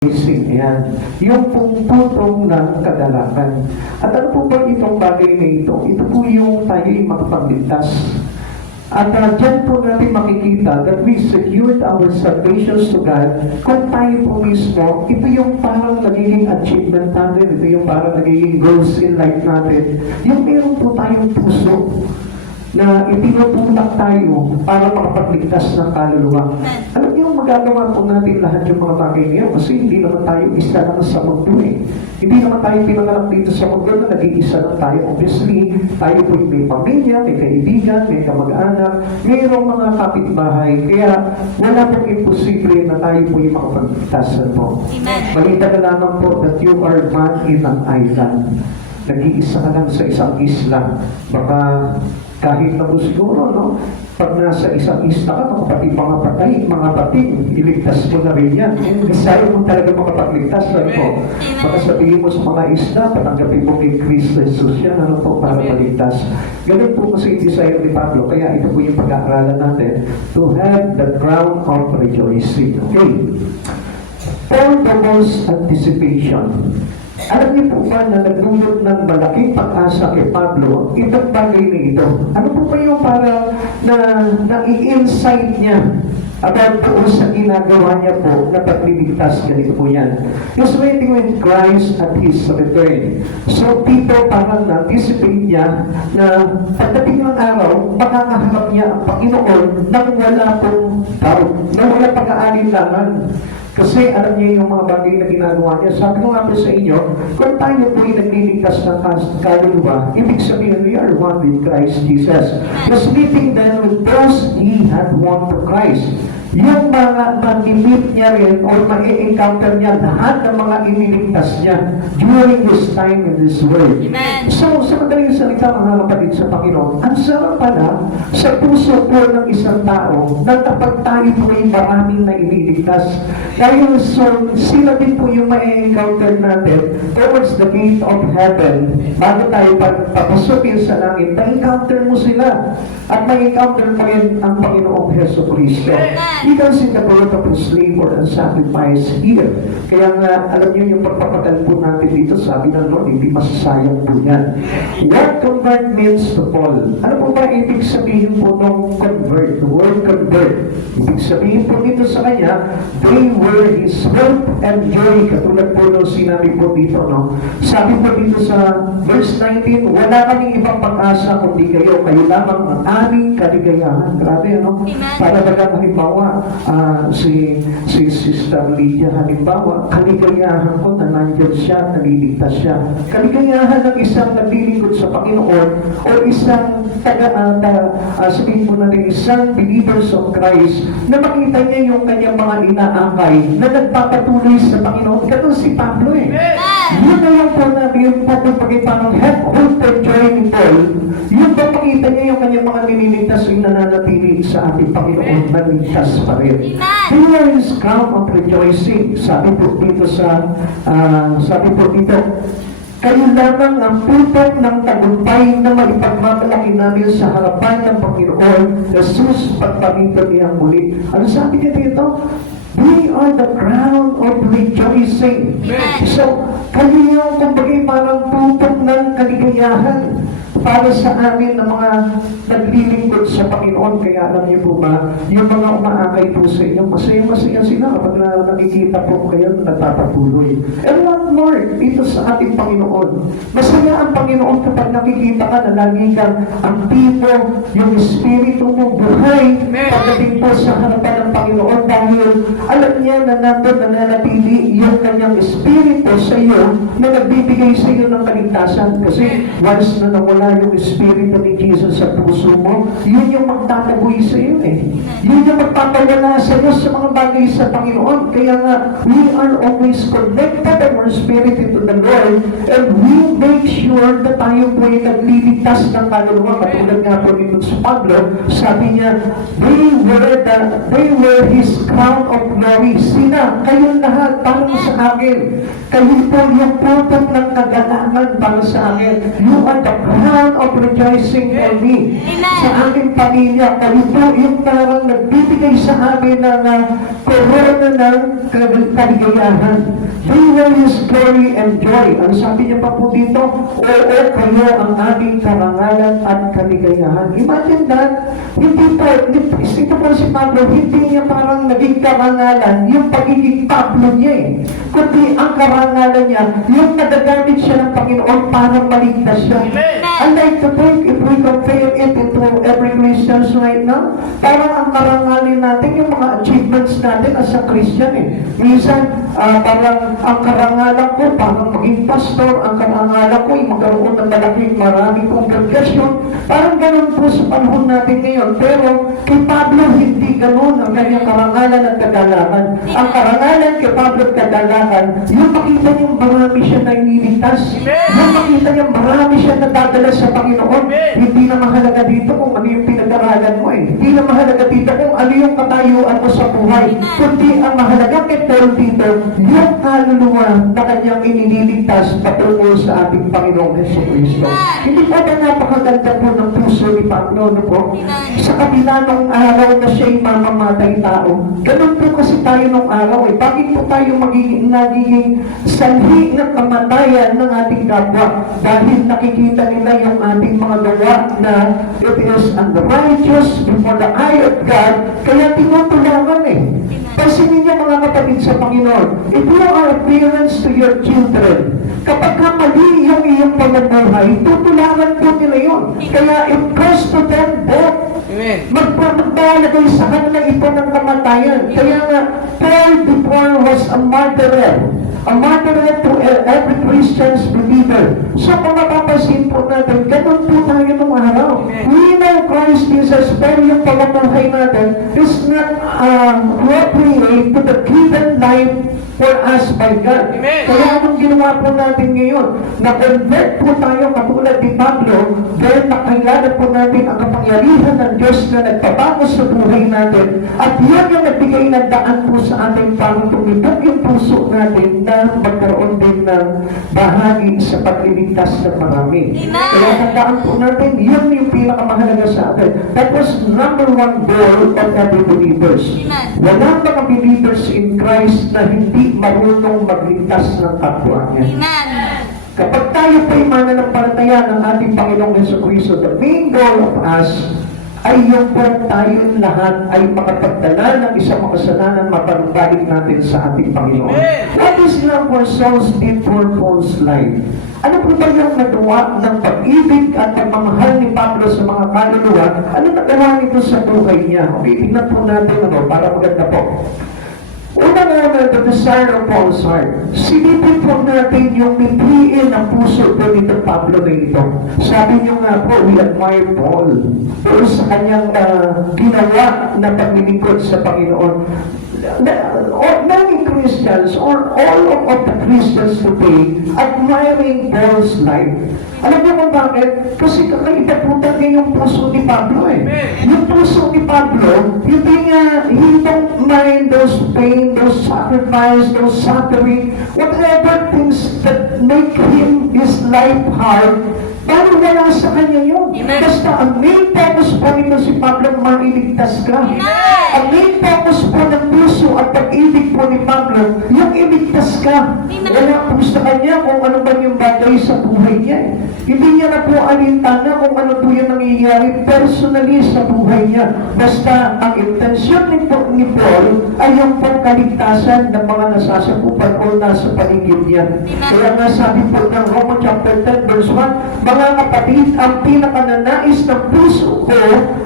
Yan. Yung putong ng kagalakan. At ano po ba itong bagay na ito? Ito po yung tayo'y makapagligtas. At dyan po natin makikita that we secured our salvation to God kung tayo po mismo, ito yung parang nagiging achievement natin, ito yung parang nagiging goals in life natin. Yung meron po tayong puso na itinutulak tayo para makapagligtas ng kaluluwa. Alam niyo, magagawa po natin lahat yung mga bagay niyo kasi hindi naman tayo isa lang sa mundo eh. Hindi naman tayo pinanganak dito sa mundo na nag-iisa lang tayo. Obviously, tayo po may pamilya, may kaibigan, may kamag-anak, mayroong mga kapitbahay. Kaya wala pong imposible na tayo po yung makapagligtas po. Balita na lamang po that you are man in an island. Nag-iisa ka lang sa isang isla. Baka kahit na po siguro, no? Pag nasa isang isla ka, mga pati mga patay, mga pating, iligtas mo na rin yan. Desire mo talaga makapagligtas na po. Baka sabihin mo sa mga isla, patanggapin mo kay Kristo Jesus yan, ano po, para maligtas. Ganun po kasi yung desire ni Pablo. Kaya ito po yung pag-aaralan natin, to have the crown of rejoicing. Okay. Paul promotes anticipation. Alam niyo po ba na nagdulot ng malaking pag-asa kay Pablo itong bagay na ito? Ano po ba yung para na i-insight niya about po sa ginagawa niya po na pagliligtas? Ganito po yan. He's waiting with Christ at His return. So people parang na-anticipate niya na pagdating ng araw, makakaharap niya ang Panginoon nang wala pong doubt, nang wala pag-aalinlangan. Kasi alam niya yung mga bagay na ginagawa niya. Sabi ko nga po sa inyo, kung tayo po ay nagliligtas ng kaluluwa, ibig sabihin, we are one with Christ Jesus. Was meeting then with those He had won to Christ. Yung mga mag-meet niya rin or ma-encounter niya lahat ng mga iniligtas niya during His time in this world. Amen. So, sa madaling salita, mga kapatid sa Panginoon, ang sarap pala sa puso po ng isang tao na kapag tayo po ay maraming na iniligtas. Dahil so, sila din po yung ma-encounter natin towards the gate of heaven. Bago tayo papasukin sa langit, ma-encounter mo sila at ma-encounter mo rin ang Panginoong Heso Kristo. He can see the birth of His labor and sacrifice here. Kaya nga, alam niyo yung pagpapagal po natin dito, sabi ng Lord, hindi masasayang po yan. What convert means to fall? Ano po ba ibig sabihin po nung convert? The word convert. Ibig sabihin po dito sa kanya, they were His hope and joy. Katulad po nung sinabi po dito, no? Sabi po dito sa verse 19, wala kaming ibang pag-asa kundi kayo lamang ang aming kaligayahan. Grabe, ano? Para bagang halimbawa, si Sister Lydia, halimbawa, kaligayahan ko na nandyan siya, naliligtas siya. Kaligayahan ng isang naglilingkod sa Panginoon o isang sabihin po natin, isang believers of Christ na makita niya yung kanyang mga inaakay na nagpapatuloy sa Panginoon. Ganun si Pablo eh. Yun na yung po natin, yung pagpapagay have hope and joy ni Paul. Yung ba makita niya yung kanyang mga nililigtas yung nananatili sa ating Panginoon na ligtas pa rin. Here is crown of rejoicing. Sabi po dito kayo lamang ang putok ng tagumpay na maipagmamalaki namin sa harapan ng Panginoon Jesus pagpamitan niya muli. Ano sabi niya dito? We are the crown of rejoicing. So, kayo yung kumbaga parang putok ng kaligayahan para sa amin ng mga naglilingkod sa Panginoon. Kaya alam niyo po ba, yung mga umaakay po sa inyo, masaya-masaya sila kapag nakikita po kayo na nagpapatuloy. And what more, ito sa ating Panginoon. Masaya ang Panginoon kapag nakikita ka na lagi kang aktibo, yung espiritu mo buhay, pagdating po sa harapan ng Panginoon dahil alam niya na nandun na nanatili yung kanyang espiritu sa iyo na nagbibigay sa iyo ng kaligtasan. Kasi once na nawala yung espiritu ni Jesus sa puso mo, yun yung magtatagoy sa iyo eh. Yun yung magpapawala sa iyo sa mga bagay sa Panginoon. Kaya nga, we are always connected in our spirit into the Lord and we make sure na tayo po ay nagliligtas ng kaluluwa. Katulad nga po dito sa Pablo, sabi niya, they were His crown of glory. Sina, kayong lahat para sa akin. Kayo po yung putok ng kagalangan para sa akin. You are the crown sound of rejoicing for me. Sa aking pamilya, kayo po yung parang nagbibigay sa amin ng corona ng kaligayahan. They will His glory and joy. Ang sabi niya pa po dito, oo, kayo ang aming karangalan at kaligayahan. Imagine that, hindi po, ito po si Pablo, hindi niya parang naging karangalan, yung pagiging Pablo niya eh. Kundi ang karangalan niya, yung nagagamit siya ng Panginoon para maligtas siya. I'd like to think, if we compare it into every Christians right now, parang ang karangalan natin, yung mga achievements natin as a Christian eh. Minsan, parang ang karangalan ko, parang maging pastor, ang karangalan ko, yung magkaroon ng maraming kongregasyon. Parang ganun po sa panahon natin ngayon. Pero kay Pablo, hindi ganun ang kanyang karangalan at kagalakan. Ang karangalan kay Pablo at kagalakan, yung makita niyong marami siya na iniligtas. Yung makita niyong marami siya na dadala sa Panginoon. Hindi na mahalaga dito kung ano yung pinag-aralan mo eh. Hindi na mahalaga dito kung ano yung katayuan mo sa buhay. Kundi ang mahalaga kay Paul dito, yung kaluluwa na kanyang inililigtas patungo sa ating Panginoong Jesucristo. Hindi po ba napakaganda po ng puso ni Pablo, no po? Sa kabila nung araw na siya'y mamamatay tao. Ganun po kasi tayo nung araw eh. Bakit po tayo nagiging sanhi ng kamatayan ng ating kapwa? Dahil nakikita nila yung ating mga gawa na it is unrighteous before the eye of God, kaya tinutulakan eh. Kasi ninyo mga kapatid sa Panginoon, if you are parents to your children, kapag mali yung iyong pamumuhay, tutulakan po nila yun. Kaya it goes to them both. Magpapalagay sa kanila ito ng kamatayan. Kaya nga, Paul before was a martyr to every Christian's believer. So kung mapapasin po natin, ganun po tayo nung araw. We know Christ Jesus, pero yung pamumuhay natin is not appropriate to the given life for us by God. Kaya anong ginawa po natin ngayon? Na-convert po tayo katulad ni Pablo, dahil nakilala po natin ang kapangyarihan ng Diyos na nagpabago sa buhay natin. At yan yung nagbigay ng daan po sa ating parang tumibok yung puso natin na magkaroon din ng bahagi sa pagliligtas ng marami. Kaya tandaan po natin, yun yung pinakamahalaga sa atin. That was number one goal of every believers. Walang mga believers in Christ na hindi marunong magligtas ng kapwa niya. Kapag tayo po'y mananampalataya ng ating Panginoong Jesucristo, the main goal of us ay yung po tayong lahat ay makapagdala ng isang makasalanan mapanumbalik natin sa ating Panginoon. What is love for souls did for Paul's life? Ano po ba yung nagawa ng pag-ibig at pagmamahal ni Pablo sa mga kaluluwa? Ano nagawa nito sa buhay niya? Okay, tingnan po natin para maganda po. Una nga the desire of Paul's heart. Silipin po natin yung mithiin ng puso po nito Pablo na ito. Sabi niyo nga po, we admire Paul. Doon sa kanyang ginawa na paglilingkod sa Panginoon. Many Christians, or all of the Christians today, admiring Paul's life. Alam niyo kung bakit? Kasi kakaiba po talaga yung puso ni Pablo eh. Yung puso ni Pablo, hindi nga, he don't mind those pain, those sacrifice, those suffering, whatever things that make his life hard, parang wala sa kanya yun. Basta ang main focus po nito si Pablo, mailigtas ka. Ang main focus po ng puso at pag-ibig po ni Pablo, yung iligtas ka. Wala po sa kanya kung ano ba yung bagay sa buhay niya. Hindi niya na po alintana kung ano po yung nangyayari personally sa buhay niya. Basta ang intensyon ni Paul ay yung pagkaligtasan ng mga nasasakupan o nasa paligid niya. Kaya nga sabi po ng Romans chapter 10 verse 1, mga kapatid, ang pinakananais ng puso ko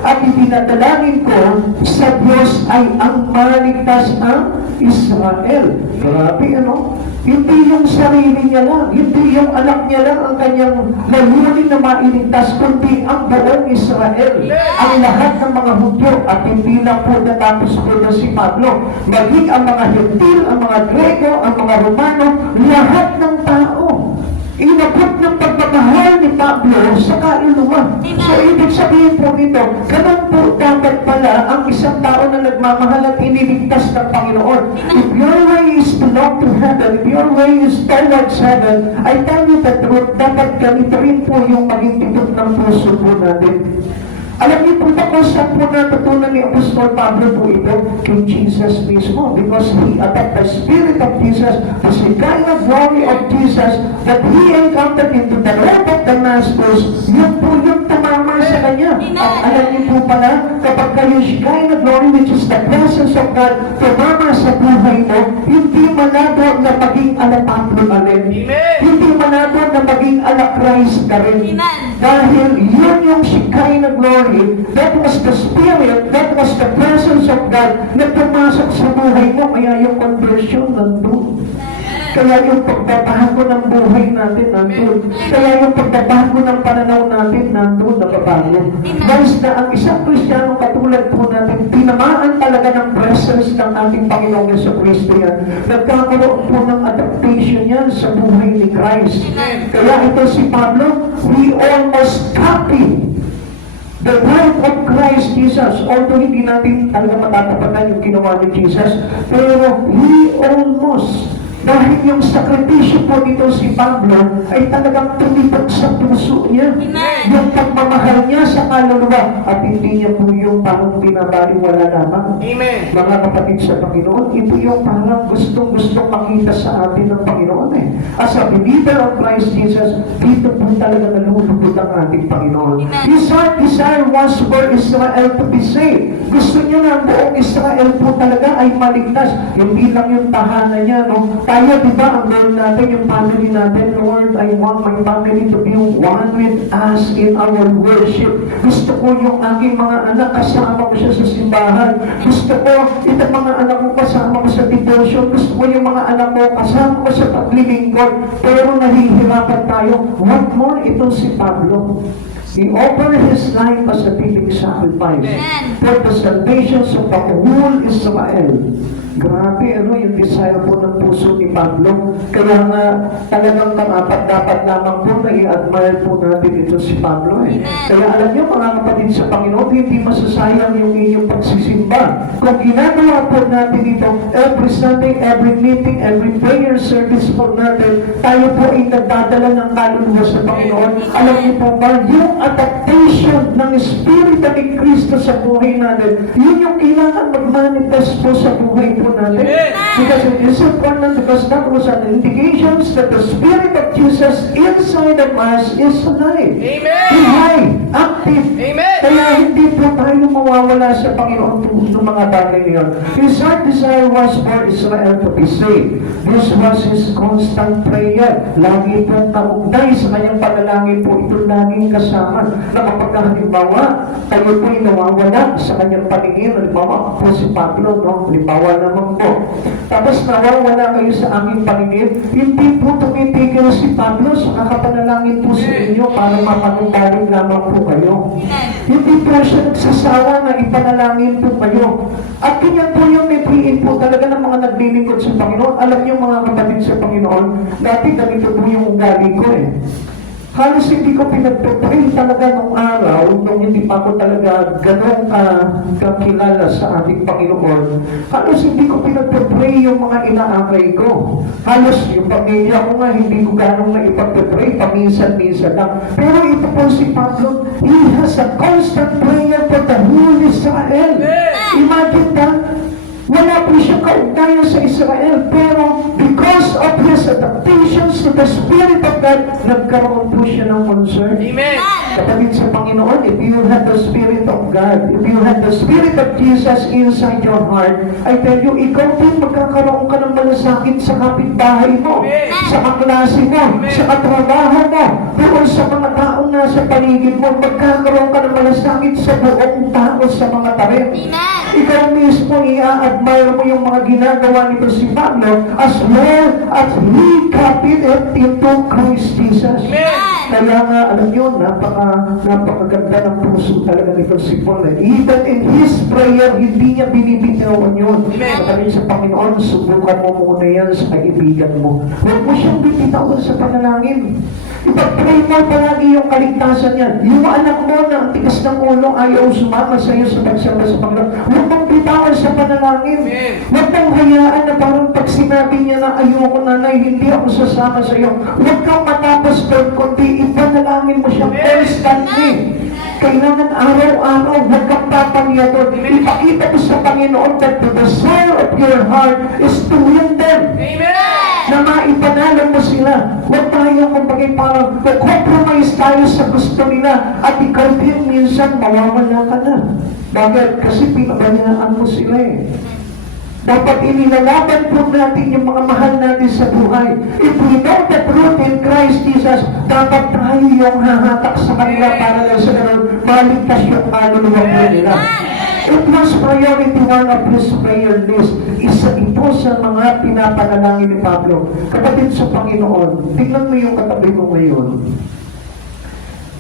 at ibinadalangin ko sa Diyos ay ang maligtas ang Israel. Grabe ano? Hindi yung sarili niya lang, hindi yung anak niya lang ang kanyang layunin na mailigtas, kundi ang buong Israel. Ang lahat ng mga Hudyo, at hindi lang po natapos po na si Pablo, maging ang mga Hentil, ang mga Grego, ang mga Romano, lahat ng tao. Inabot ng pagmamahal ni Pablo sa kaluluwa. So, ibig sabihin po nito, ganun po dapat pala ang isang tao na nagmamahal at iniligtas ng Panginoon. If your way is to belong to heaven, if your way is towards heaven, I tell you the truth, dapat ganito rin po yung maging tibok ng puso po natin. Alam niyo po ba kung saan po natutunan ni Apostol Pablo po ito? Kay Jesus mismo. Because he attacked the Spirit of Jesus, the Shekinah glory of Jesus, that he encountered into the road of Damascus. Yun po yung tumama sa kanya. At alam niyo po pala, kapag kayo Shekinah glory, which is the presence of God, tumama sa buhay mo, hindi malabo na maging ala Pablo ka rin. Hindi malabo na maging ala Christ ka rin. Dahil yun yung Shekinah glory, that was the Spirit, that was the presence of God na pumasok sa buhay mo, kaya yung conversion nandun. Kaya yung pagbabago ng buhay natin nandun. Kaya yung pagbabago ng pananaw natin nandun, nababago. Guys, na ang isang Kristiyano katulad po natin, tinamaan talaga ng presence ng ating Panginoong Jesucristo yan. Nagkakaroon po ng adaptation yan sa buhay ni Christ. Kaya ito si Pablo, we almost copy the life of Christ Jesus. Although hindi natin talaga matatapatan yung ginawa ni Jesus, pero he almost, dahil yung sakripisyo po dito si Pablo ay talagang tumipag sa puso niya. Yung pagmamahal niya sa kaluluwa at hindi niya po yung parang pinabaliwala lamang. Amen. Mga kapatid sa Panginoon, ito yung parang gustong-gustong makita sa atin ng Panginoon eh. As a believer of Christ Jesus, dito po talaga nalulubog ang ating Panginoon. His heart desire was for Israel to be saved. Gusto niya na buong Israel po talaga ay maligtas. Hindi lang yung tahanan niya, no? Tayo, di ba, ang Lord natin, yung family natin, Lord, I want my family to be one with us in our worship. Gusto ko yung aking mga anak, kasama ko siya sa simbahan. Gusto ko, itong mga anak ko kasama ko sa devotion. Gusto ko yung mga anak ko kasama ko sa paglilingkod. Pero nahihirapan tayo. What more, ito si Pablo. He offered his life as a living sacrifice for the salvation of the whole Israel. Grabe, yung desire po ng puso ni Pablo. Kaya nga, talagang dapat lamang po na i-admire po natin ito si Pablo eh. Kaya alam niyo, mga kapatid sa Panginoon, hindi masasayang yung inyong pagsisimba. Kung ginagawa po natin ito, every Sunday, every meeting, every prayer service po natin, tayo po ay nagdadala ng kaluluwa sa Panginoon. Alam niyo po ba, yung adaptation ng Espiritu ni Cristo sa buhay natin, yun yung kailangan mag-manifest po sa buhay po natin. Because it is important, because that was an indication that the Spirit of Jesus inside of us is alive. Amen. Alive, active. Amen. Kaya hindi po tayo mawawala sa Panginoon ng mga bagay niyon. His heart desire was for Israel to be saved. This was his constant prayer. Lagi pong kaugnay sa kanyang panalangin po ito laging kasama. Na kapag halimbawa, tayo po'y nawawala sa kanyang paningin. Halimbawa po si Pablo, no? Halimbawa naman po. Tapos nawawala kayo sa aking paningin, hindi po tumitigil si Pablo sa kakapanalangin po sa inyo para mapanubaling lamang po kayo. Hindi po siya nagsasawa na ipanalangin po kayo. At ganyan po yung nipiin po talaga ng mga naglilingkod sa Panginoon. Alam niyo mga kapatid sa Panginoon, dati ganito po yung ugali ko eh. Halos hindi ko pinagpapray talaga nung araw, nung hindi pa ako talaga ganun kakilala sa ating Panginoon. Halos hindi ko pinagpapray yung mga inaakay ko. Halos yung pamilya ko nga, hindi ko ganun na ipagpapray, paminsan-minsan lang. Pero ito po si Pablo, he has a constant prayer for the whole Israel. Imagine that. Wala po siya kaugnayan sa Israel, pero because of his adaptations to the Spirit of God, nagkaroon po siya ng concern. Amen. Kapatid sa Panginoon, if you have the Spirit of God, if you have the Spirit of Jesus inside your heart, I tell you, ikaw din magkakaroon ka ng malasakit sa kapitbahay mo, sa kaklase mo, sa katrabaho mo, doon sa mga taong nasa paligid mo, magkakaroon ka ng malasakit sa buong tao sa mga tabi. Ikaw mismo i-admire mo yung mga ginagawa nito si Pablo as well as he copied it into Christ Jesus. Kaya nga, alam nyo, napakaganda ng puso talaga ni si Paul. Even in his prayer, hindi niya binibitawan yun. Sabi sa Panginoon, subukan mo muna yan sa kaibigan mo. Huwag mo siyang bibitawan sa panalangin. Ipag-pray mo palagi yung kaligtasan niya. Yung anak mo na ang tigas ng ulo, ayaw sumama sa iyo sa pagsama sa Panginoon. Huwag mong bitawan sa panalangin. Huwag mong hayaan na parang pag sinabi niya na ayoko nanay, hindi ako sasama sa iyo. Huwag kang matapos doon, kundi ipanalangin mo siya constantly. Kailangan araw-araw, huwag kang papangya doon. Ipakita mo sa Panginoon that the desire of your heart is to win them. Na maipanalo mo sila. Huwag tayo kumbaga parang compromise tayo sa gusto nila at ikaw din minsan mawawala ka na. Bakit? Kasi pinabayaan mo sila eh. Dapat inilalaban po natin yung mga mahal natin sa buhay. If we know the truth in Christ Jesus, dapat tayo yung hahatak sa kanila para lang sa ganun maligtas yung kaluluwa po nila. It was priority one of his prayer list. Isa ito sa mga pinapanalangin ni Pablo. Kapatid sa Panginoon, tingnan mo yung katabi mo ngayon.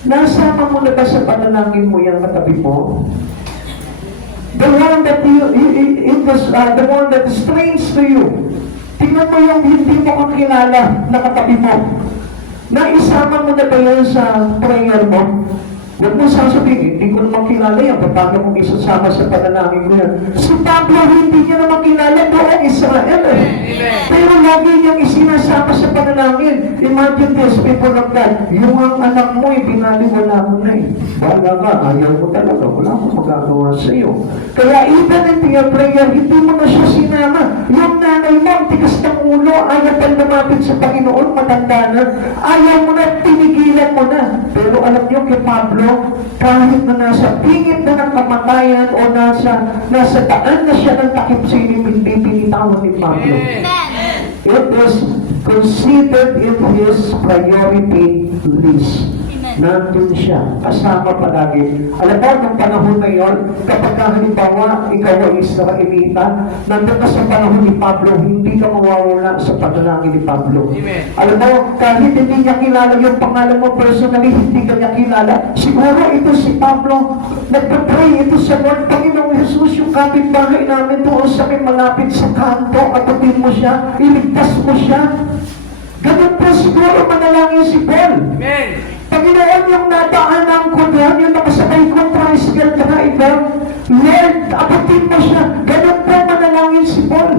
Nasama mo na ba sa panalangin mo yung katabi mo? The one that the one that is strange to you. Tingnan mo yung hindi mo kakilala na katabi mo. Naisama mo na ba yan sa prayer mo? Huwag mo sasabihin, hindi ko naman kilala yan. Paano kong isasama sa panalangin ko yan? Si Pablo, hindi niya naman kilala buong Israel eh. Pero lagi niyang isinasama sa panalangin. Imagine this, people of God. Yung ang anak mo, binaliwala mo na eh. Wala ka, ayaw mo talaga. Wala akong magagawa sa iyo. Kaya even in your prayer, hindi mo na siya sinama. Yung nanay mo, ang tigas ng ulo, ayaw pa lumapit sa Panginoon, matanda na. Ayaw mo na, tinigilan mo na. Pero alam niyo kay Pablo, kahit na nasa pingit na ng kamatayan o nasa daan na siya ng takip silim, hindi pinitawan ni Pablo. It was considered in his priority list. Nandun siya, kasama palagi. Alam mo, nung panahon na yun, kapag halimbawa, ikaw ay Israelita, nandun ka sa panahon ni Pablo, hindi ka mawawala sa panalangin ni Pablo. Amen. Alam mo, kahit hindi niya kilala yung pangalan mo personally, hindi ka niya kilala, siguro ito si Pablo, nagpapray ito sa Lord, Panginoong Jesus, yung kapitbahay namin doon sa akin malapit sa kanto, atupin mo siya, iligtas mo siya. Ganun po siguro manalangin si Paul. Amen. Panginoon, yung nadaanan ko doon, yung nakasakay ko tricycle driver, Lord, abutin mo siya. Ganun po manalangin si Paul.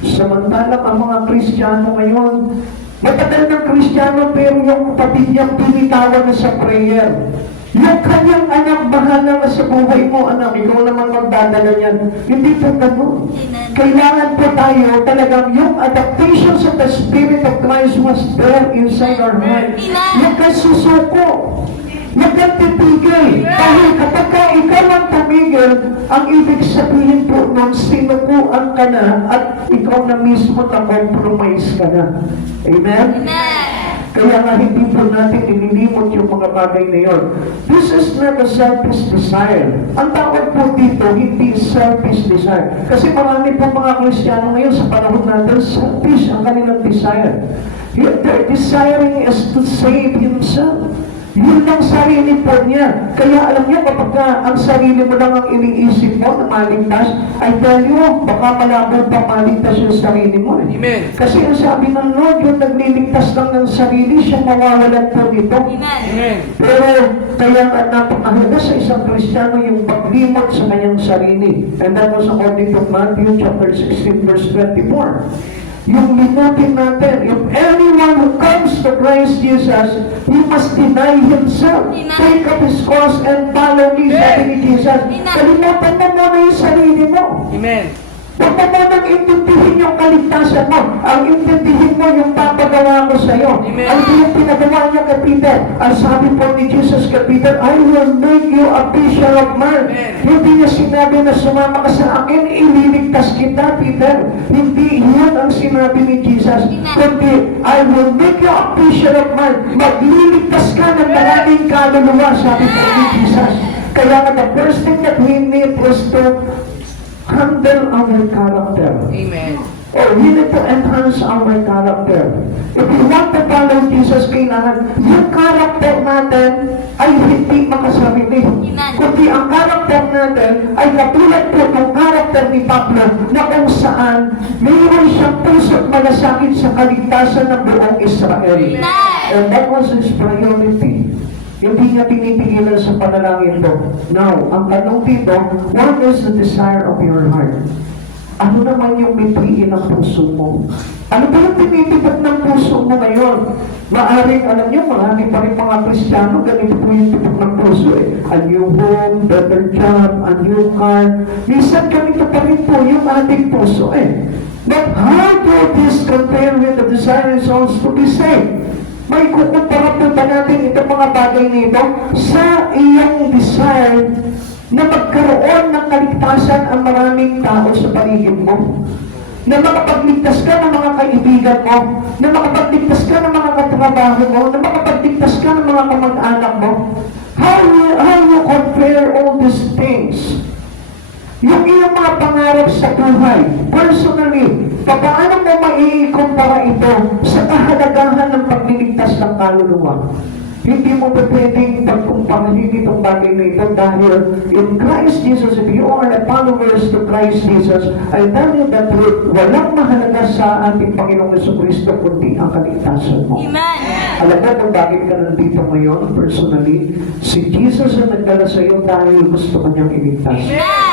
Samantalang ang mga Kristiyano ngayon, matagal ng Kristiyano pero yung kapatid niya pinitawan na sa prayer. Yung kanyang anak, bahala na sa buhay mo, anak, ikaw naman magdadala yan. Hindi po ganun. Kailangan po tayo talagang yung adaptation sa the Spirit of Christ was there inside our heart. Yung kasusuko, yung titigil. Dahil kapag ka ikaw ang tumigil, ang ibig sabihin po nung sinukuan ka na at ikaw na mismo na compromise ka na. Amen? Kaya nga hindi po natin inilimot yung mga bagay na yun. This is not a selfish desire. Ang tawag po dito, hindi selfish desire. Kasi marami po mga Kristiyano ngayon sa panahon natin, selfish ang kanilang desire. Their desiring is to save himself. Yun ang sarili po niya. Kaya alam niyo, kapag ang sarili mo lang ang iniisip mo na maligtas, I tell you, baka malabo pa maligtas yung sarili mo. Amen. Kasi ang sabi ng Lord, yung nagliligtas lang ng sarili, siya mawawalan po nito. Amen. Pero kaya nga napakahalaga sa isang Kristiyano yung paglimot sa kanyang sarili. And that was according to Matthew chapter 16 verse 24. Yung limutin natin, if anyone who comes to Christ Jesus, he must deny himself, take up his cross and follow me, sabi ni Jesus. Kalimutan mo muna yung sarili mo. Amen. Huwag mo munang intindihin yung kaligtasan mo. Ang intindihin mo yung papagawa ko sa iyo. Ang yung pinagawa niya kay Peter. Ang sabi po ni Jesus kay Peter, I will make you a fisher of men. Hindi niya sinabi na sumama ka sa akin, ililigtas kita, Peter. Hindi yun ang sinabi ni Jesus. Kundi, I will make you a fisher of men. Magliligtas ka ng maraming kaluluwa, sabi po ni Jesus. Kaya nga, the first thing that we need is to handle our character. Amen. Oh, we need to enhance our character. If we want to follow Jesus, kailangan yung character natin ay hindi makasarili. Amen. Kundi ang character natin ay katulad po ng character ni Pablo na kung saan mayroon siyang puso't malasakit sa kaligtasan ng buong Israel. Amen. And that was his priority. Hindi niya tinipigilan sa panalangin to. Now, ang tanong dito, what is the desire of your heart? Ano naman yung bituin ng puso mo? Ano ba yung tinitipid ng puso mo ngayon? Maaring, alam niyo, marami pa rin mga Kristiyano, ganito po yung tipid ng puso eh. A new home, better job, a new car. Minsan ganito pa rin po yung ating puso eh. But how do this compare with the desire and souls to be saved? May kukumpara po ba natin itong mga bagay nito sa iyong desire na magkaroon ng kaligtasan ang maraming tao sa paligid mo? Na makapagligtas ka ng mga kaibigan mo? Na makapagligtas ka ng mga katrabaho mo? Na makapagligtas ka ng mga kamag-anak mo? How you compare all these things? Yung iyong mga pangarap sa buhay, personally, paano mo maikumpara ito sa kahalagahan ng pagliligtas ng kaluluwa? Hindi mo pa pwedeng pagkumparahin itong bagay na ito dahil in Christ Jesus, if you are a followers to Christ Jesus, I tell you the truth, walang mahalaga sa ating Panginoong Jesucristo kundi ang kaligtasan mo. Amen. Alam mo kung bakit ka nandito ngayon, personally, si Jesus ang nagdala sa iyo dahil gusto kanyang iligtas.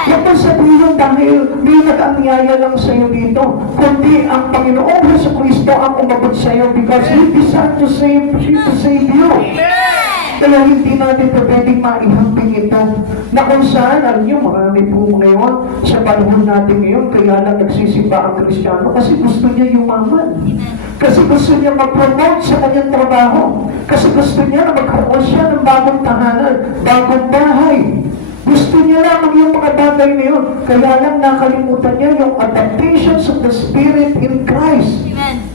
Huwag mo sabihin dahil may nag-anyaya lang sa iyo dito, kundi ang Panginoong Jesucristo ang umabot sa iyo because He decided to save you. Kaya hindi natin pa pwedeng maihambing ito na kung saan, alam niyo, marami po ngayon sa panahon natin ngayon, kaya lang nagsisimba ang Kristiyano kasi gusto niya yumaman. Kasi gusto niya mag-promote sa kanyang trabaho. Kasi gusto niya na magkaroon siya ng bagong tahanan, bagong bahay. Gusto niya lamang yung mga bagay na yun. Kaya lang nakalimutan niya yung adaptations of the Spirit in Christ. Amen.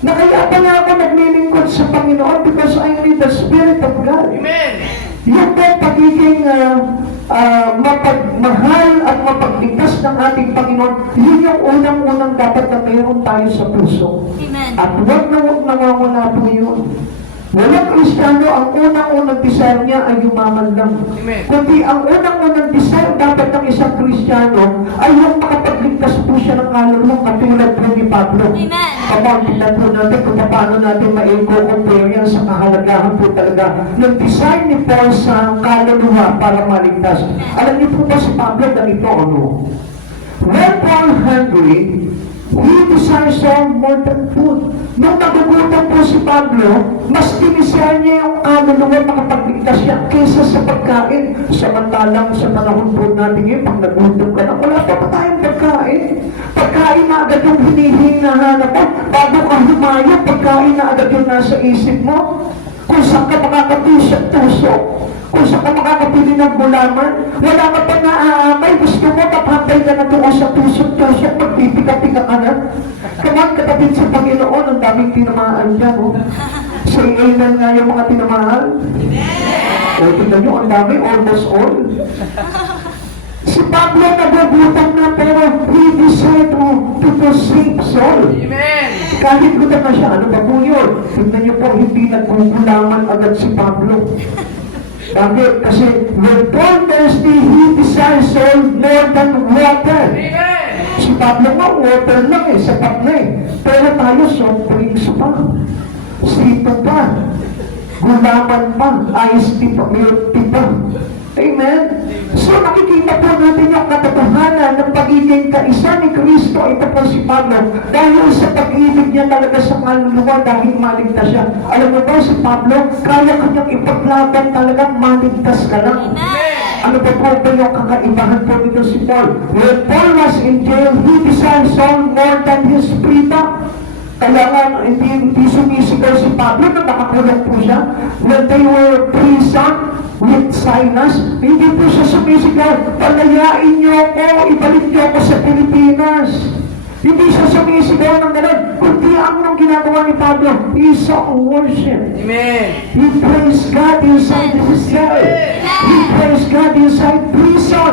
Na kaya pala ako naglilingkod sa Panginoon because I need the Spirit of God. Amen. Yung po pagiging mapagmahal at mapagligtas ng ating Panginoon, yun yung unang-unang dapat na mayroon tayo sa puso. Amen. At huwag nawawala po yun. Walang Kristiyano, ang unang-unang desire niya ay yumaman lang. Amen. Kundi ang unang-unang desire dapat ng isang Kristiyano ay yung makapagligtas po siya ng kaluluwa katulad po ni Pablo. Amen. Kapag tignan po natin kung paano natin ma-compare yan sa kahalagahan po talaga ng desire ni Paul sa kaluluwa para maligtas. Alam niyo po ba si Pablo ganito ano? When Paul hungry, he desires more than food. Nung nagugutom po si Pablo, mas tinisyan niya yung kaluluwa makapagligtas siya kaysa sa pagkain. Samantalang sa panahon po natin ngayon, pag nagutom ka na, wala pa tayong pagkain. Pagkain na agad yung hinihinahanap mo. Bago ka humayo, pagkain na agad yung nasa isip mo. Kung saan ka makakatusok-tusok. Kung saan ka makakapili ng gulaman, wala ka pa naaamay, gusto mo, kapantay ka na doon sa tusok-tusok, magpipika-pika ka na. Kaman katapit sa Panginoon, ang daming tinamaan dyan, oh. Sa ilan nga yung mga tinamaan. O, tignan nyo, ang dami, almost all. Si Pablo nagugutom na, pero he decided to save Saul. Amen. Kahit gutom na siya, ano ba po yun? Tignan niyo po, hindi nagugulaman agad si Pablo. Bakit? Kasi when Paul thirsty, he desires Saul more than water. Amen. Si Pablo nga, water lang eh, sapat na eh. Pero tayo, soft drinks pa. Sito pa. Gulaman pa. Ice tea pa. Milk tea pa. Amen? So nakikita po natin yung katotohanan ng pagiging kaisa ni Kristo. Ito po si Pablo. Dahil sa pag-ibig niya talaga sa kaluluwa dahil maligtas siya. Alam mo ba si Pablo, kaya kanyang ipaglaban talagang maligtas ka lang. Ano pa po ba yung kakaibahan po nito si Paul? When Paul was in jail, he desired Saul more than his freedom. Kaya nga, hindi sumisigaw si Pablo na nakakulong po siya. When they were prison with Silas, hindi po siya sumisigaw, palayain niyo ako, ibalik niyo ako sa Pilipinas. Hindi siya sumisigaw ng gano'n. Kundi ang ginagawa ni Pablo, he sung worship. Amen. He praised God inside his cell. He praised God inside prison.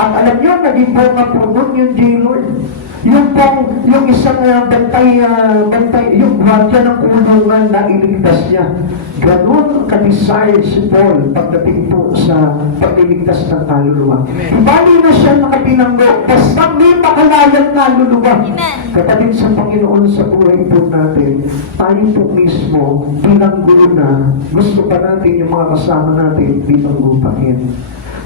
Ang alam niyo, naging bunga po nun yung jailor. Yung isang bantay, yung gwardiya ng kulungan na iligtas niya. Ganon ka-desire si Paul pagdating po sa pagliligtas ng kaluluwa. Ibali na siya nakapinanggo, basta may makalayang kaluluwa. Kapatid sa Panginoon sa buhay po natin, tayo po mismo bilang gulo na, gusto pa natin yung mga kasama natin bilang gupahin.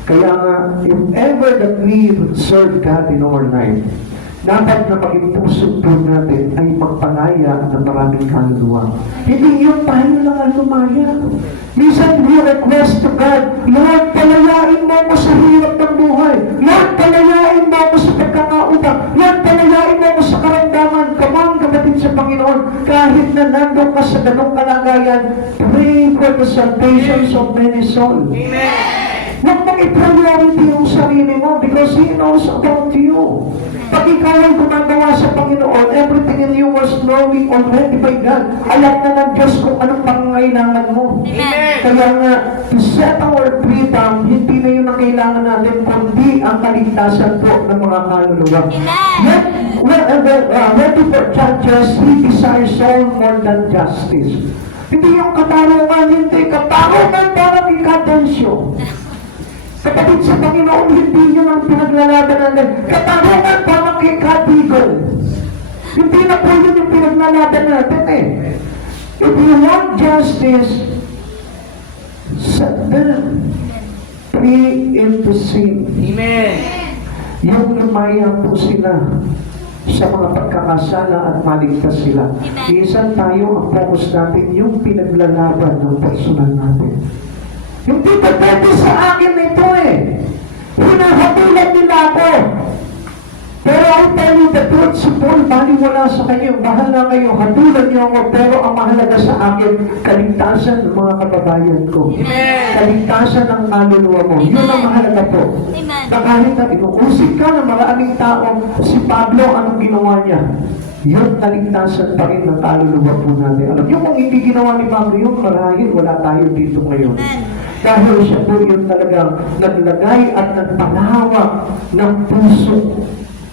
Kaya nga, if ever that we serve God in our life, dapat na maging puso po natin ay magpalaya ng maraming kaluluwa. Hindi yun tayo lang ang lumaya. Minsan we request to God, Lord, palayain mo ako sa hirap ng buhay. Lord, palayain mo ako sa pagkakautang. Lord, palayain mo ako sa karamdaman. Come on, kapatid sa Panginoon, kahit na nandun ka sa ganong kalagayan, pray for the salvation of many souls. Amen. Huwag mong i-priority yung sarili mo because He knows about you. Pag ikaw ay gumagawa sa Panginoon, everything in you was knowing already by God. Alam na ng Diyos kung anong pangangailangan mo. Amen. Kaya nga, to set our freedom, hindi na yun ang kailangan natin, kundi ang kaligtasan po ng mga kaluluwa. Ready for judges, He desires soul more than justice. Hindi yung katarungan, hindi. Katarungan parang ikatensyo. Kapatid sa Panginoon, hindi yun ang pinaglalaban natin. Katarungan parang kay Katigol. Hindi na po yun yung pinaglalaban natin eh. If you want justice, set them free into sin. Amen. Yung lumaya po sila sa mga pagkakasala at maligtas sila. Minsan tayo, ang focus natin, yung pinaglalaban ng personal natin. Hindi ba pwede sa akin ito eh? Hinahatulan nila ako. Pero I tell you the truth, si Paul, baliwala sa kanya. Bahala kayo, hatulan niyo ako, pero ang mahalaga sa akin, kaligtasan ng mga kababayan ko. Amen. Kaligtasan ng kaluluwa mo. Yun ang mahalaga po. Na kahit na inuusig ka ng maraming tao, si Pablo, anong ginawa niya? Yun, kaligtasan pa rin ng kaluluwa po natin. Alam niyo, kung hindi ginawa ni Pablo yun, marahil wala tayo dito ngayon. Dahil siya po yung talagang naglagay at nagpalawak ng puso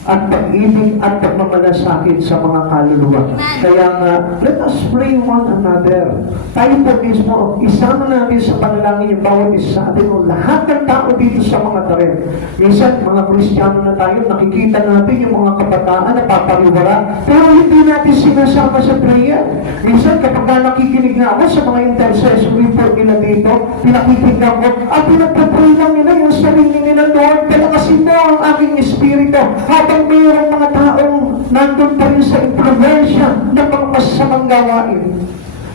at pag-ibig at pagmamalasakit sa mga kaluluwa. Kaya nga, let us pray one another. Tayo po mismo, isama natin sa panalangin yung bawat isa sa atin o lahat ng tao dito sa mga tarin. Minsan, mga Kristiyano na tayo, nakikita natin yung mga kabataan na papariwara, pero hindi natin sinasama sa prayer. Minsan, kapag nakikinig na ako sa mga intercessory report nila dito, pinakikinggan ko, at pinagpapray lang nila yung sarili nila, Lord, palakasin mo ang aking espiritu. Habang mayroong mga taong nandun pa rin sa impluensya ng mga masamang gawain.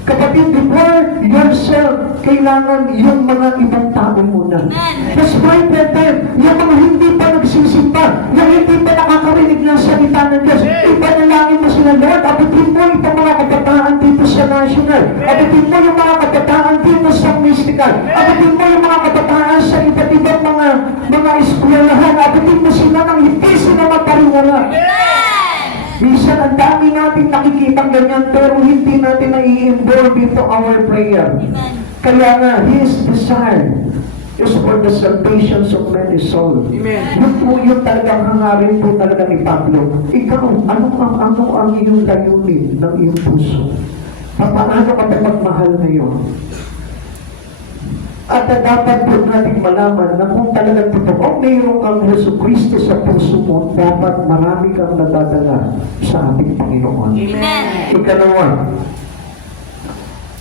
Kapatid, before yourself, kailangan yung mga ibang tao muna. That's why brother, yung mga hindi pa nagsisimba, yung hindi pa nakakarinig ng salita ng Diyos, ipanalangin mo sila, Lord, abutin mo itong mga kabataan dito sa national, abutin mo yung mga kabataan dito sa mystical, abutin mo yung mga kabataan sa iba't ibang mga eskwelahan, abutin mo sila nang hindi sila mapariwala. Minsan, ang dami natin nakikitang ganyan, pero hindi natin nai-involve into our prayer. Kaya nga, His desire is for the salvation of many souls. Yun po yung talagang hangarin po talaga ni Pablo. Ikaw, ano ang iyong layunin ng iyong puso? Paano ka magmahal ngayon? At dapat po natin malaman na kung talagang totoo mayroon kang Jesucristo sa puso mo, dapat marami kang nadadala sa ating Panginoon. Amen. Ikalawa,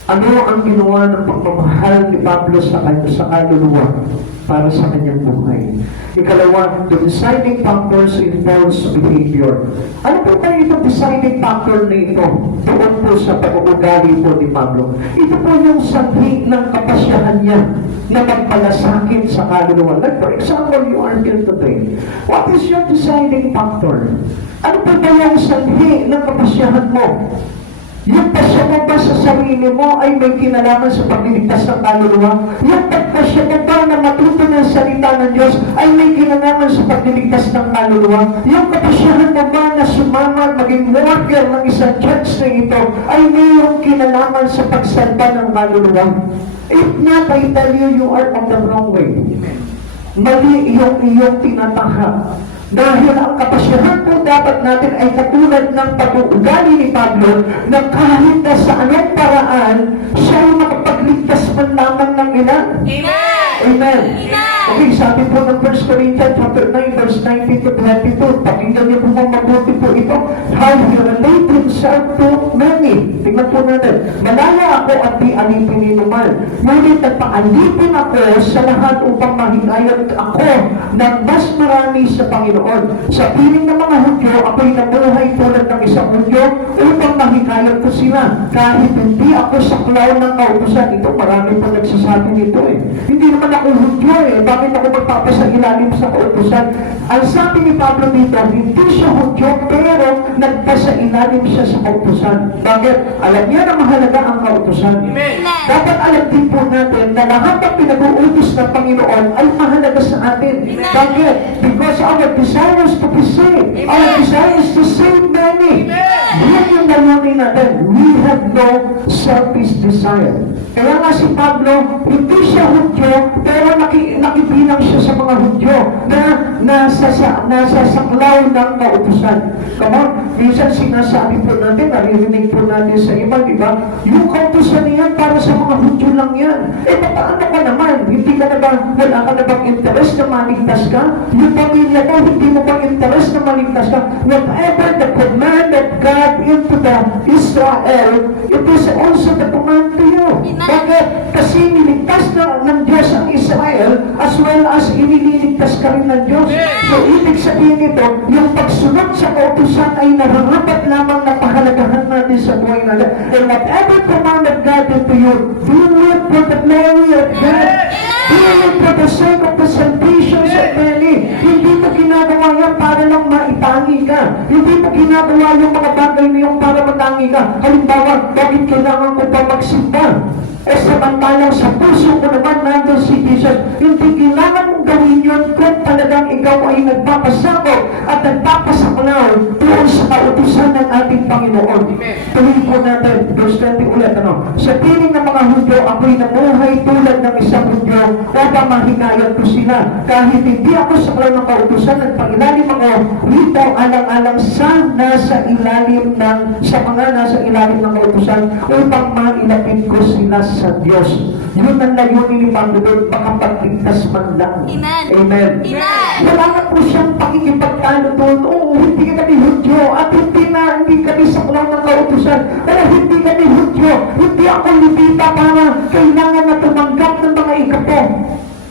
ano ang ginawa ng pagmamahal ni Pablo sa kaluluwa para sa kanyang buhay? Ikalawa, the deciding factors in Paul's behavior. Ano po ba itong deciding factor na ito? Doon po sa pag-uugali po ni Pablo. Ito po yung sanhi ng kapasyahan niya na magpalasakit sa kaluluwa. Like for example, you are here today. What is your deciding factor? Ano po ba yung sanhi ng kapasyahan mo? Yung pasya mo ba sa sarili mo ay may kinalaman sa pagliligtas ng kaluluwa? Yung pagpasya mo ba na matuto ng salita ng Diyos ay may kinalaman sa pagliligtas ng kaluluwa? Yung kapasyahan mo ba na sumama at maging worker ng isang church na ito ay mayroong kinalaman sa pagsalba ng kaluluwa? If not, I tell you, you are on the wrong way. Mali iyong tinatahak Dahil ang kapasyahan po dapat natin ay katulad ng pag-uugali ni Pablo na kahit na sa anong paraan, siya ay makapagligtas man lamang ng ilan. Amen! Amen. Amen. Okay, sabi po ng 1 Corinthians chapter 9, verse 19 to 22, pakinggan niyo po mga mabuti po ito, how he relate himself to many. Tingnan po natin, malaya ako at di alipin ni Numan. Ngunit nagpaalipin ako sa lahat upang mahingayat ako ng mas marami sa Panginoon. Sa piling ng mga Hudyo, ako'y nabuhay tulad ng isang Hudyo upang mahingayat ko sila. Kahit hindi ako saklaw ng kautusan. Ito, marami po nagsasabi nito eh. Hindi naman ako Hudyo eh. Bakit ako magpapasa ilalim sa kautusan? Ang sabi ni Pablo dito, hindi siya Hudyo pero nagpasa ilalim siya sa kautusan. Bakit? Alam niya na mahalaga ang kautusan. Amen. Dapat alam din po natin na lahat ng pinag-uutos ng Panginoon ay mahalaga sa atin. Amen. Bakit? Because our desire is to be saved. Our desire is to save many. Yan yung nalamin natin. We have no selfish desire. Kaya nga si Pablo, hindi siya Hudyo, pero nakibilang siya sa mga Hudyo na nasa saklaw ng kautusan. Come on, minsan sinasabi po natin, naririnig po natin sa iba, di ba? Yung kautusan niyan para sa mga Hudyo lang yan. Eh, paano ka naman? Hindi ka na ba, wala ka na bang interest na maligtas ka? Yung pamilya mo, hindi mo bang interest na maligtas ka? Whatever the command of God into the Israel, it is also the command to you. Bakit? Kasi niligtas ng Diyos ang Israel as well as iniligtas ka rin ng Diyos. So, ibig sabihin nito, yung pagsunod sa kautusan ay nararapat lamang na pahalagahan natin sa buhay natin. And whatever command of God into you, do it for the glory of God. Do it for the sake of the salvations of many. Hindi mo ginagawa yan para lang maitangi ka. Hindi mo ginagawa yung mga bagay na yung para matangi ka. Halimbawa, bakit kailangan ko pa magsimba? Eh samantalang sa puso ko naman nandun si Jesus, hindi kailangan mong gawin yun kung talagang ikaw ay nagpapasakot at nagpapasaklaw doon sa kautusan ng ating Panginoon. Tuloy po natin, verse 20 ulit, sa piling ng mga Hudyo, ako'y namuhay tulad ng isang Hudyo upang mahingayat ko sila. Kahit hindi ako saklaw ng kautusan, nagpag-ilalim ako rito alang-alang sa mga nasa ilalim ng kautusan upang mailapit ko sila sa Diyos. Yun ang layunin ni Pablo doon, makapagligtas man lang. Amen. Amen. Amen. Wala na po siyang pakikipagtalo doon. Oo, hindi kami Hudyo at hindi kami saklaw ng kautusan. Pero hindi kami Hudyo. Hindi ako lipita para kailangan na tumanggap ng mga ikapo.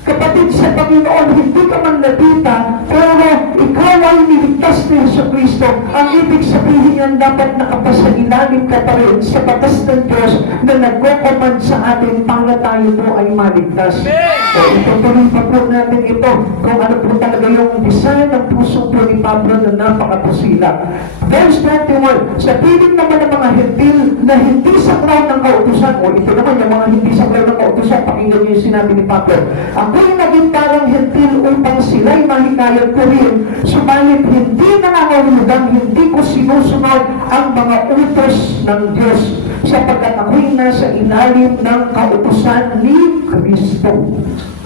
Kapatid sa Panginoon, hindi ka man natita, pero ikaw ay niligtas ni Jesucristo. Ang ibig sabihin yan, dapat nakapasailalim ka pa rin sa batas ng Diyos na nagko-command sa atin para tayo po ay maligtas. So, itutuloy pa po natin ito kung ano po talaga yung design ng puso po ni Pablo na napakapusila. Verse 21, sa piling naman ng mga hentil na hindi saklaw ng kautusan, o ito naman yung mga hindi saklaw ng kautusan, pakinggan niyo yung sinabi ni Pablo, ako'y naging parang hentil upang sila'y mahikayat ko rin, subalit hindi nangangahulugang hindi ko sinusunod ang mga utos ng Diyos, sapagkat ako'y nasa ilalim ng kautusan ni Kristo.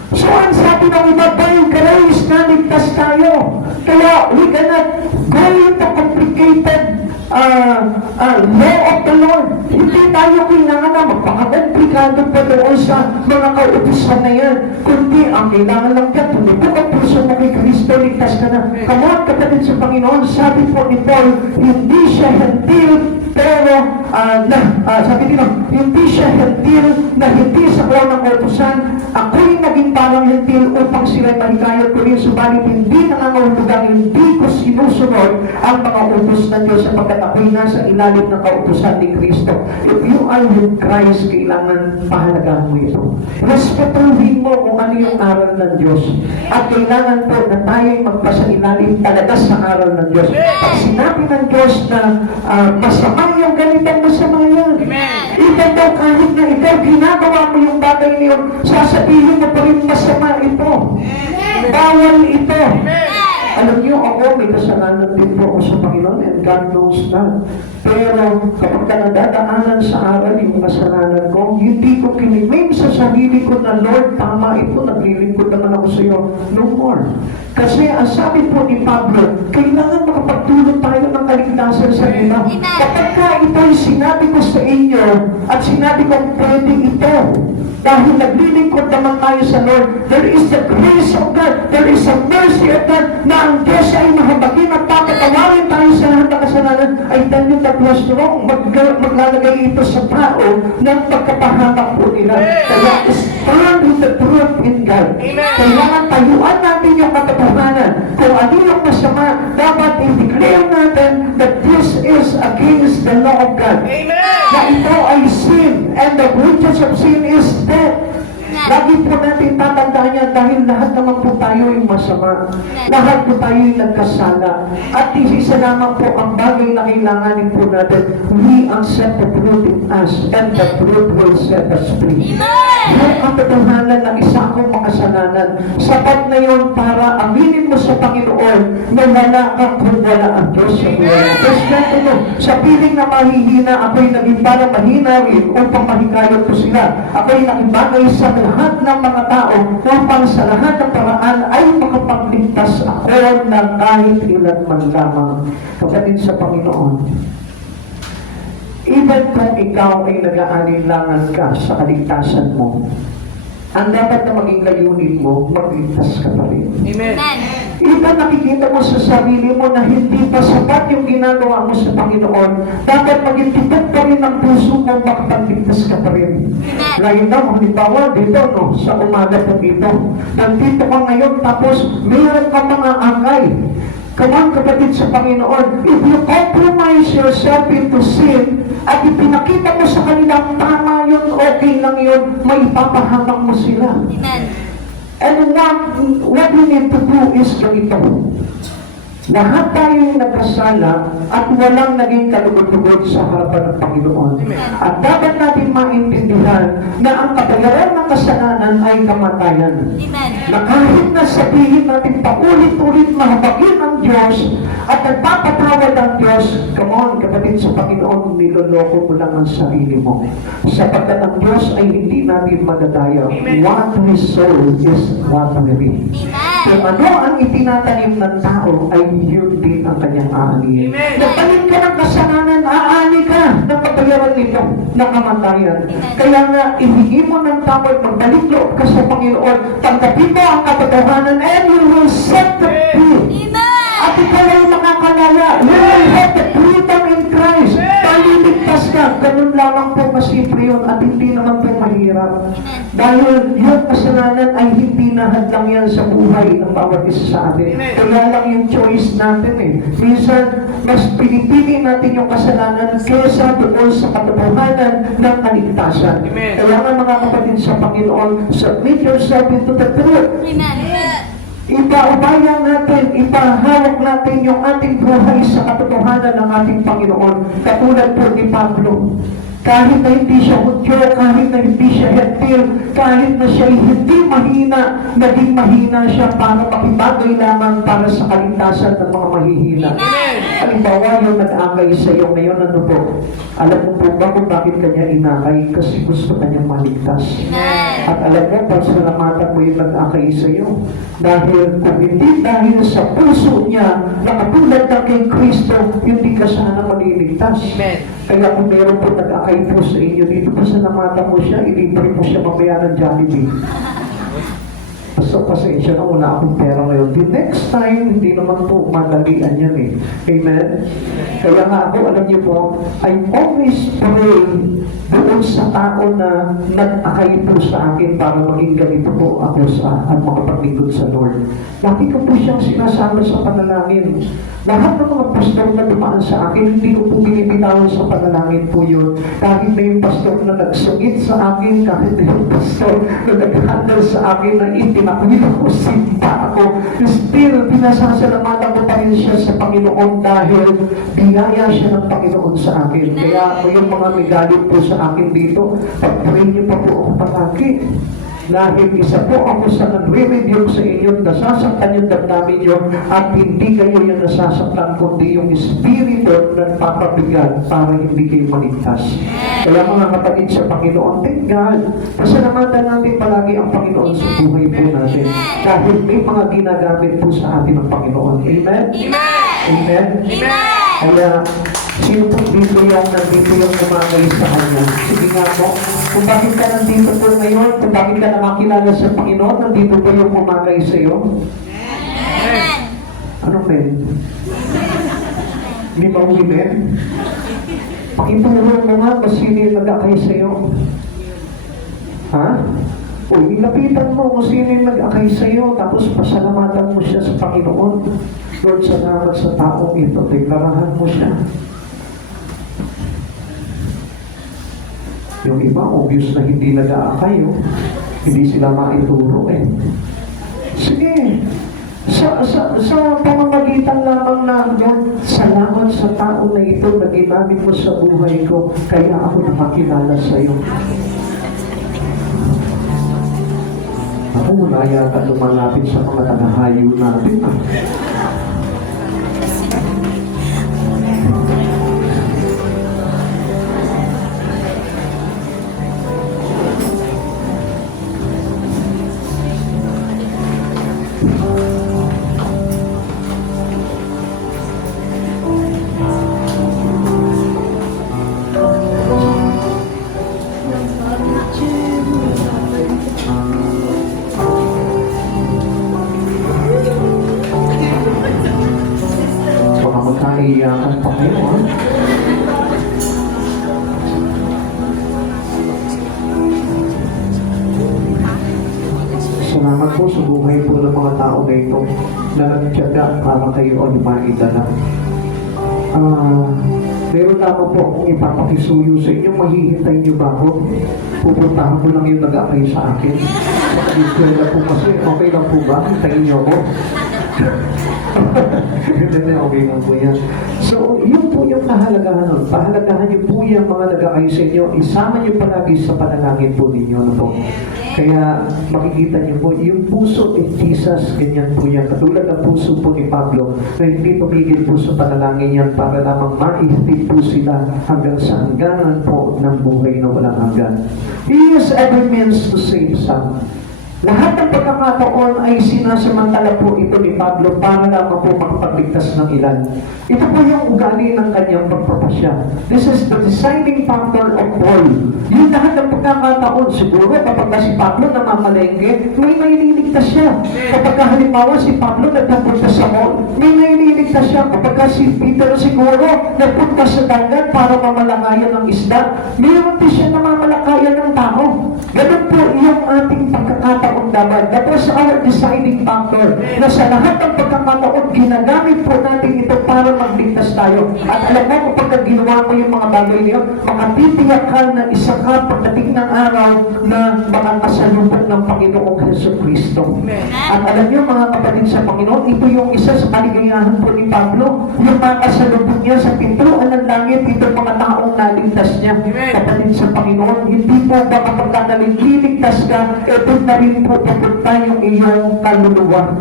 So, ang sabi ng iba, by grace na ligtas tayo. Kaya, we cannot go into complicated law of the Lord. Hindi tayo kailangan na magpakakomplikado pa doon sa mga kautusan na yan. Kundi, ang kailangan lang ka, tumipok ang puso mo kay Kristo, ligtas ka na. Kamuha kapatid sa Panginoon, sabi po ni Paul, hindi siya hentil, pero, sabi nila, hindi siya hentil na hindi sa klaw ng kautusan. Ako'y naging parang hentil upang sila'y mahikayat ko rin, subalit hindi nangangahulugang hindi ko sinusunod ang mga utos ng Diyos sapagkat ako'y nasa ilalim ng kautusan ni Kristo. If you are with Christ, kailangan pahalagahan mo ito. Respetuhin mo kung ano yung aral ng Diyos. At kailangan po na tayo'y magpasailalim talaga sa aral ng Diyos. Pag sinabi ng Diyos na masama yung ganitang masama yan. Even though kahit na ikaw ginagawa mo yung bagay niyo, sasabihin mo pa rin masama ito. Bawal ito. Alam niyo, ako may kasalanan din po ako sa Panginoon and God knows that. Pero kapag ka nadadaanan sa aral yung kasalanan ko, hindi ko kinimim sa sarili ko na, Lord, tama ito, naglilingkod naman ako sa iyo. No more. Kasi ang sabi po ni Pablo, kailangan makapagtulong tayo ng kaligtasan sa iba. Kapag ka ito'y sinabi ko sa inyo, at sinabi ko pwede ito, dahil naglilingkod naman tayo sa Lord, there is the grace of God, there is a mercy of God, na ang Diyos ay mahabagin at papatawarin tayo sa lahat ng kasalanan, ay then yung tapos wrong, maglalagay ito sa tao ng pagkapahamak po nila. Kaya stand with the truth in God. Kailangan tayuan natin yung katotohanan. Kung ano yung masama, dapat i-declare natin that this is against the law of God. Na ito ay sin, and the wages of sin is death. Lagi po natin tatandaan yan dahil lahat naman po tayo yung masama. Lahat po tayo yung nagkasala. At isa lamang po ang bagay na kailanganin po natin. We accept the truth in us and the truth will set us free. Yung katotohanan na isa akong makasalanan, sapat na yun para aminin mo sa Panginoon na wala ka kung wala ang Diyos sa buhay. Tapos ganito mo, sa piling na mahihina, ako'y naging parang mahina rin upang mahikayot ko sila. Ako'y nakibagay sa lahat ng mga tao upang sa lahat ng paraan ay makapagligtas ako ng kahit ilan man lamang. Kapatid sa Panginoon, even kung ikaw ay nag-aalinlangan ka sa kaligtasan mo, ang dapat na maging layunin mo, magligtas ka pa rin. Amen. Iba nakikita mo sa sarili mo na hindi pa sapat yung ginagawa mo sa Panginoon, dapat maging tipid pa rin ang puso mo, makapagligtas ka pa rin. Ngayon na, halimbawa dito, no, sa umaga po dito, nandito ka ngayon, tapos mayroon ka mga angay. Come on, kapatid sa Panginoon, if you compromise yourself into sin, at ipinakita mo sa kanila, tama yun, okay lang yun, may ipapahamak mo sila. And what we need to do is ganito. Lahat tayo nagkasala at walang naging kalugod-lugod sa harapan ng Panginoon. At dapat natin maintindihan na ang kabayaran ng kasalanan ay kamatayan. Na kahit na sabihin natin paulit-ulit mahabagin ang Diyos at nagpapatawad ang Diyos, come on, kapatid sa Panginoon, niloloko mo lang ang sarili mo. Sapagkat ang Diyos ay hindi natin madadaya. What we sow is what we reap. Kung ano ang itinatanim ng tao ay yun din ang kanyang aanihin. Nagtanim ka ng kasalanan, aani ka ng kabayaran nito ng kamatayan. Kaya nga, ihingi mo ng tawad, magbalik loob ka sa Panginoon, tanggapin mo ang katotohanan, and you will set the free. At ikaw ay makakalala. You will have the freedom in Christ. Paliligtas ka. Ganun lamang po kasimple yun at hindi naman po mahirap. Dahil yung kasalanan ay hindi nahadlang yan sa buhay ng bawat isa sa atin. Kaya lang yung choice natin eh. Minsan, mas pinipili natin yung kasalanan kesa doon sa katotohanan ng kaligtasan. Kaya nga mga kapatid sa Panginoon, submit yourself into the truth. Ipaubayan natin, ipahawak natin yung ating buhay sa katotohanan ng ating Panginoon. Katulad po ni Pablo. Kahit na hindi siya Hudyo, kahit na hindi siya Hentil, kahit na siya hindi mahina, naging mahina siya para makibagay lamang para sa kaligtasan ng mga mahihina. Halimbawa, yung nag-akay sa iyo ngayon, ano po? Alam mo po ba kung bakit kanya inakay? Kasi gusto kanyang maligtas. At alam mo, pasalamatan mo yung nag-akay sa iyo. Dahil kung hindi dahil sa puso niya, na katulad ng kay Kristo, hindi ka sana maliligtas. Kaya kung meron po nag-akay po sa inyo, dito po sa namata mo siya, ilibre po siya mamaya ng Jollibee. So, pasensya na, wala akong pera ngayon. The next time, hindi naman po madalian yan eh. Amen? Kaya nga ako, alam niyo po, I always pray doon sa tao na nag-akay po sa akin para maging ganito po ako at makapaglingkod sa Lord. Lagi ko po siyang sinasama sa panalangin. Lahat ng mga pastor na dumaan sa akin, hindi ko po binibitawan sa panalangin po yun. Kahit na yung pastor na nagsungit sa akin, kahit na yung pastor na nag-handle sa akin na itinakwil ako, sinta ako, still, pinasasalamatan ko pa rin siya sa Panginoon dahil biyaya siya ng Panginoon sa akin. Kaya yung mga may galit po sa akin dito, pag-pray niyo pa po ako palagi. Dahil isa po ako sa nagre-rebuke sa inyo, nasasaktan yung damdamin nyo, at hindi kayo yung nasasaktan, kundi yung Espiritu na nagpapabigat para hindi kayo maligtas. Kaya mga kapatid sa Panginoon, thank God, pasalamatan natin palagi ang Panginoon sa buhay po natin. Dahil may mga ginagamit po sa atin ng Panginoon. Amen? Amen? Kaya, sino po dito yung nandito yung umagay sa Kanya? Sige nga po, kung bakit ka nandito po ngayon, kung bakit ka nakakilala sa Panginoon, nandito po yung umagay sa iyo? Ano, men? Hindi ba uwi, men? Pakituro mo nga kung sino yung nag-akay sa iyo. Ha? O, ilapitan mo kung sino yung nag-akay sa iyo, tapos pasalamatan mo siya sa Panginoon. Lord, salamat sa taong ito. Deklarahan mo siya. Yung iba, obvious na hindi nag-aakay. Oh. Hindi sila maituro eh. Sige. Sa pamamagitan lamang na, Lord, salamat sa tao na ito na ginamit mo sa buhay ko, kaya ako nakakilala sa iyo. Ako, wala yata lumalapit sa mga tagahayo natin. Baka magkaiyakan pa kayo, ha? Salamat po sa buhay po ng mga tao na ito na nagtiyaga para kayo ay maidala. Meron lamang po akong ipapakisuyo sa inyo. Mahihintay niyo ba ako? Pupuntahan ko lang yung nag-akay sa akin. Sa kaliskwela po kasi, okay lang po ba? Hintayin niyo ako? Okay lang po yan. So, yun po yung kahalagahan nun. Pahalagahan niyo po yung mga nag-akay sa inyo. Isama niyo palagi sa panalangin po ninyo na po. Kaya makikita niyo po, yung puso ni Jesus, ganyan po yan. Katulad ng puso po ni Pablo, na hindi tumigil po sa panalangin yan para lamang maihtig po sila hanggang sa hangganan po ng buhay na walang hanggan. He used every means to save some. Lahat ng pagkakataon ay sinasamantala po ito ni Pablo para lamang po makapagligtas ng ilan. Ito po yung ugali ng kanyang pagpapasya. This is the deciding factor of Paul. Yung lahat ng pagkakataon, siguro kapag si Pablo namamalengke, may naililigtas siya. Kapag halimbawa si Pablo nagpunta sa mall, may naililigtas siya. Kapag si Peter siguro nagpunta sa dagat para mamalakayan ng isda, mayroon din siya na mamalakayan ng tao. Ganun po yung ating pagkakataon dapat. That was our deciding factor. Na sa lahat ng pagkakataon, ginagamit po natin ito para magligtas tayo. At alam mo, kapag ginawa mo yung mga bagay niyo, makatitiyak ka na isa ka pagdating ng araw na makakasalubong ng Panginoong Jesucristo. At alam niyo mga kapatid sa Panginoon, ito yung isa sa kaligayahan po ni Pablo, yung makasalubong niya sa pintuan ng langit, ito mga taong naligtas niya. Kapatid sa Panginoon, hindi po ba kapag naliligtas ka, ito na rin po papunta yung iyong kaluluwa.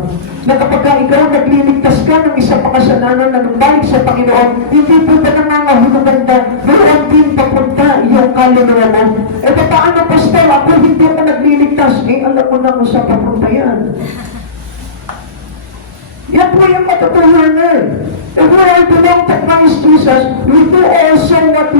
Na kapag ikaw nagliligtas ka ng isang pakasalanan na lumbalik sa Panginoon, hindi po ba nangangahulugan na doon din papunta yung kaluluwa mo? E paano, Pastor? Ako hindi ka nagliligtas. Eh, alam mo na kung saan papunta yan. Yan po yung katotohanan. If we are belong to Christ Jesus, we do also what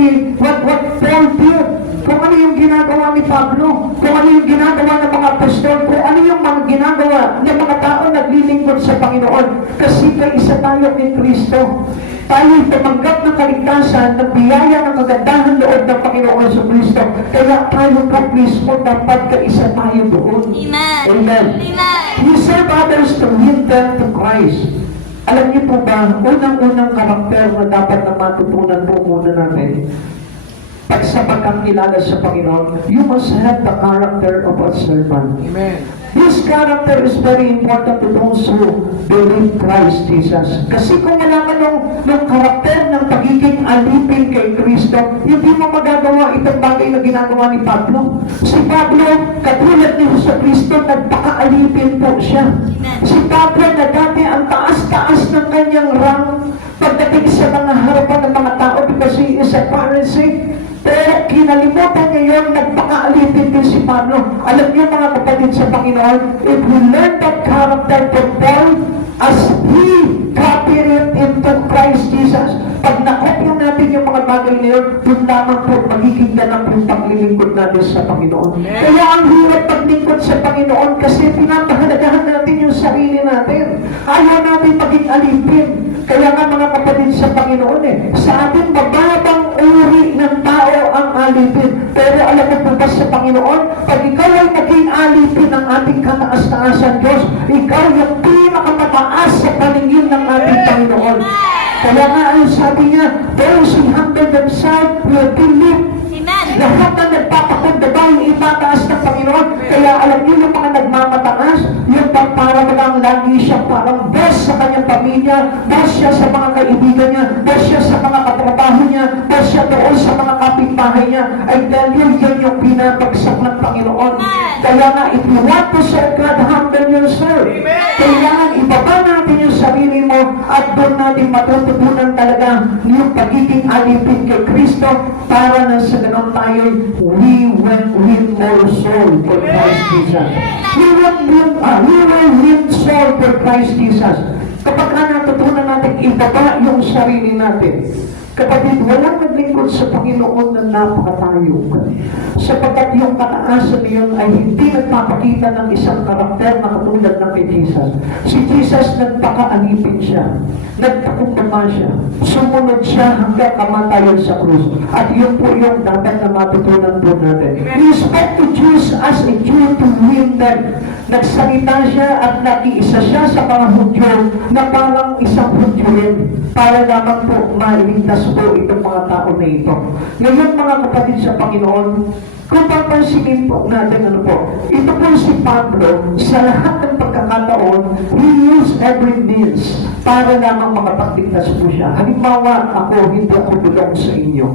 Paul did. Kung ano yung ginagawa ni Pablo, kung ano yung ginagawa ng mga apostol, kung ano yung mga ginagawa ng mga tao naglilingkod sa Panginoon. Kasi kaisa tayo ni Kristo. Tayo tumanggap ng kaligtasan, ng biyaya ng kagandahan loob ng Panginoon sa Kristo. Kaya tayo po mismo dapat kaisa tayo doon. Amen. Amen. We serve others to lead them to Christ. Alam niyo po ba, unang-unang karakter na dapat na matutunan po muna natin, pag sa pagkakilala sa Panginoon, you must have the character of a servant. Amen. This character is very important to those who believe Christ Jesus. Kasi kung wala ka nung karakter ng pagiging alipin kay Kristo, hindi mo magagawa itong bagay na ginagawa ni Pablo. Si Pablo, katulad ni Jesu Kristo, nagpaka-alipin po siya. Si Pablo na dati ang taas-taas ng kanyang rang pagdating sa mga harapan ng mga tao because he is a Pharisee. Pero kinalimutan niya yun, nagpaka-alipin din si Pablo. Alam niyo mga kapatid sa Panginoon, if we learn that character from Paul, as he copied it into Christ Jesus, pag nakopya natin yung mga bagay na yun, doon lamang po magiging ganap yung paglilingkod natin sa Panginoon. Kaya ang hirap paglingkod sa Panginoon kasi pinapahalagahan natin yung sarili natin. Ayaw natin maging alipin. Kaya nga mga kapatid sa Panginoon sa ating mababang uri ng tao ang alipin. Pero alam mo po ba sa Panginoon, pag ikaw ay naging alipin ng ating kataas-taasan Diyos, ikaw yung pinakamataas sa paningin ng ating Panginoon. Kaya nga ang sabi niya, those who humble themselves will be lifted. Lahat na nagpapakumbaba yung itataas ng Panginoon. Kaya alam niyo yung mga nagmamataas, yung para lang lagi siya parang boss sa kanyang pamilya, boss siya sa mga kaibigan niya, boss siya sa mga katrabaho niya, boss siya doon sa mga kapitbahay niya. I tell you, yan yung pinapagsak ng Panginoon. Kaya nga, if you want to serve God, humble yourself. Kailangan ibaba natin yung sarili mo at doon natin matututunan talaga yung pagiging alipin kay Kristo para na sa ganon tayo, we will win more soul for Christ Jesus. We will win soul for Christ Jesus. Kapag natutunan natin ibaba yung sarili natin, kapatid, walang naglingkod sa Panginoon na napakatayog. Sapagkat yung kataasan niyon ay hindi nagpapakita ng isang karakter na katulad ng kay Jesus. Si Jesus nagpaka-alipin siya. Nagpakumbaba siya. Sumunod siya hanggang kamatayan sa krus. At yun po yung dapat na matutunan po natin. He spoke to Jews as a Jew to win them. Nagsalita siya at nakiisa siya sa mga Hudyo na parang isang Hudyo rin para lamang po mailigtas po itong mga tao na ito. Ngayon mga kapatid sa Panginoon, kung papansinin po natin ito po si Pablo, sa lahat ng pagkakataon, he used every means para lamang makapagligtas po siya. Halimbawa, hindi ako bulong sa inyo.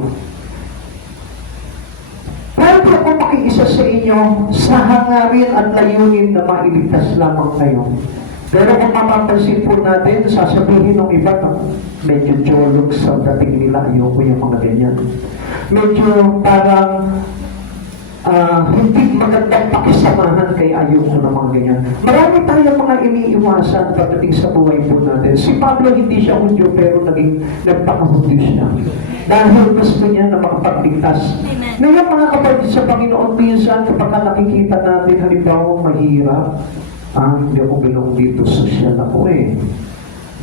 Pwede ako makiisa sa inyo sa hangarin at layunin na mailigtas lamang kayo. Pero kung mapapansin po natin, sasabihin ng iba na medyo jolog sa dating nila, ayoko yung mga ganyan. Medyo parang hindi magandang pakisamahan kaya ayoko ng mga ganyan. Marami tayong mga iniiwasan pagdating sa buhay po natin. Si Pablo hindi siya Hudyo pero nagpaka-Hudyo siya. Dahil gusto niya na makapagligtas. Ngayon mga kapatid sa Panginoon, minsan kapag nakikita natin halimbawa mahirap, hindi ako bilong dito, social ako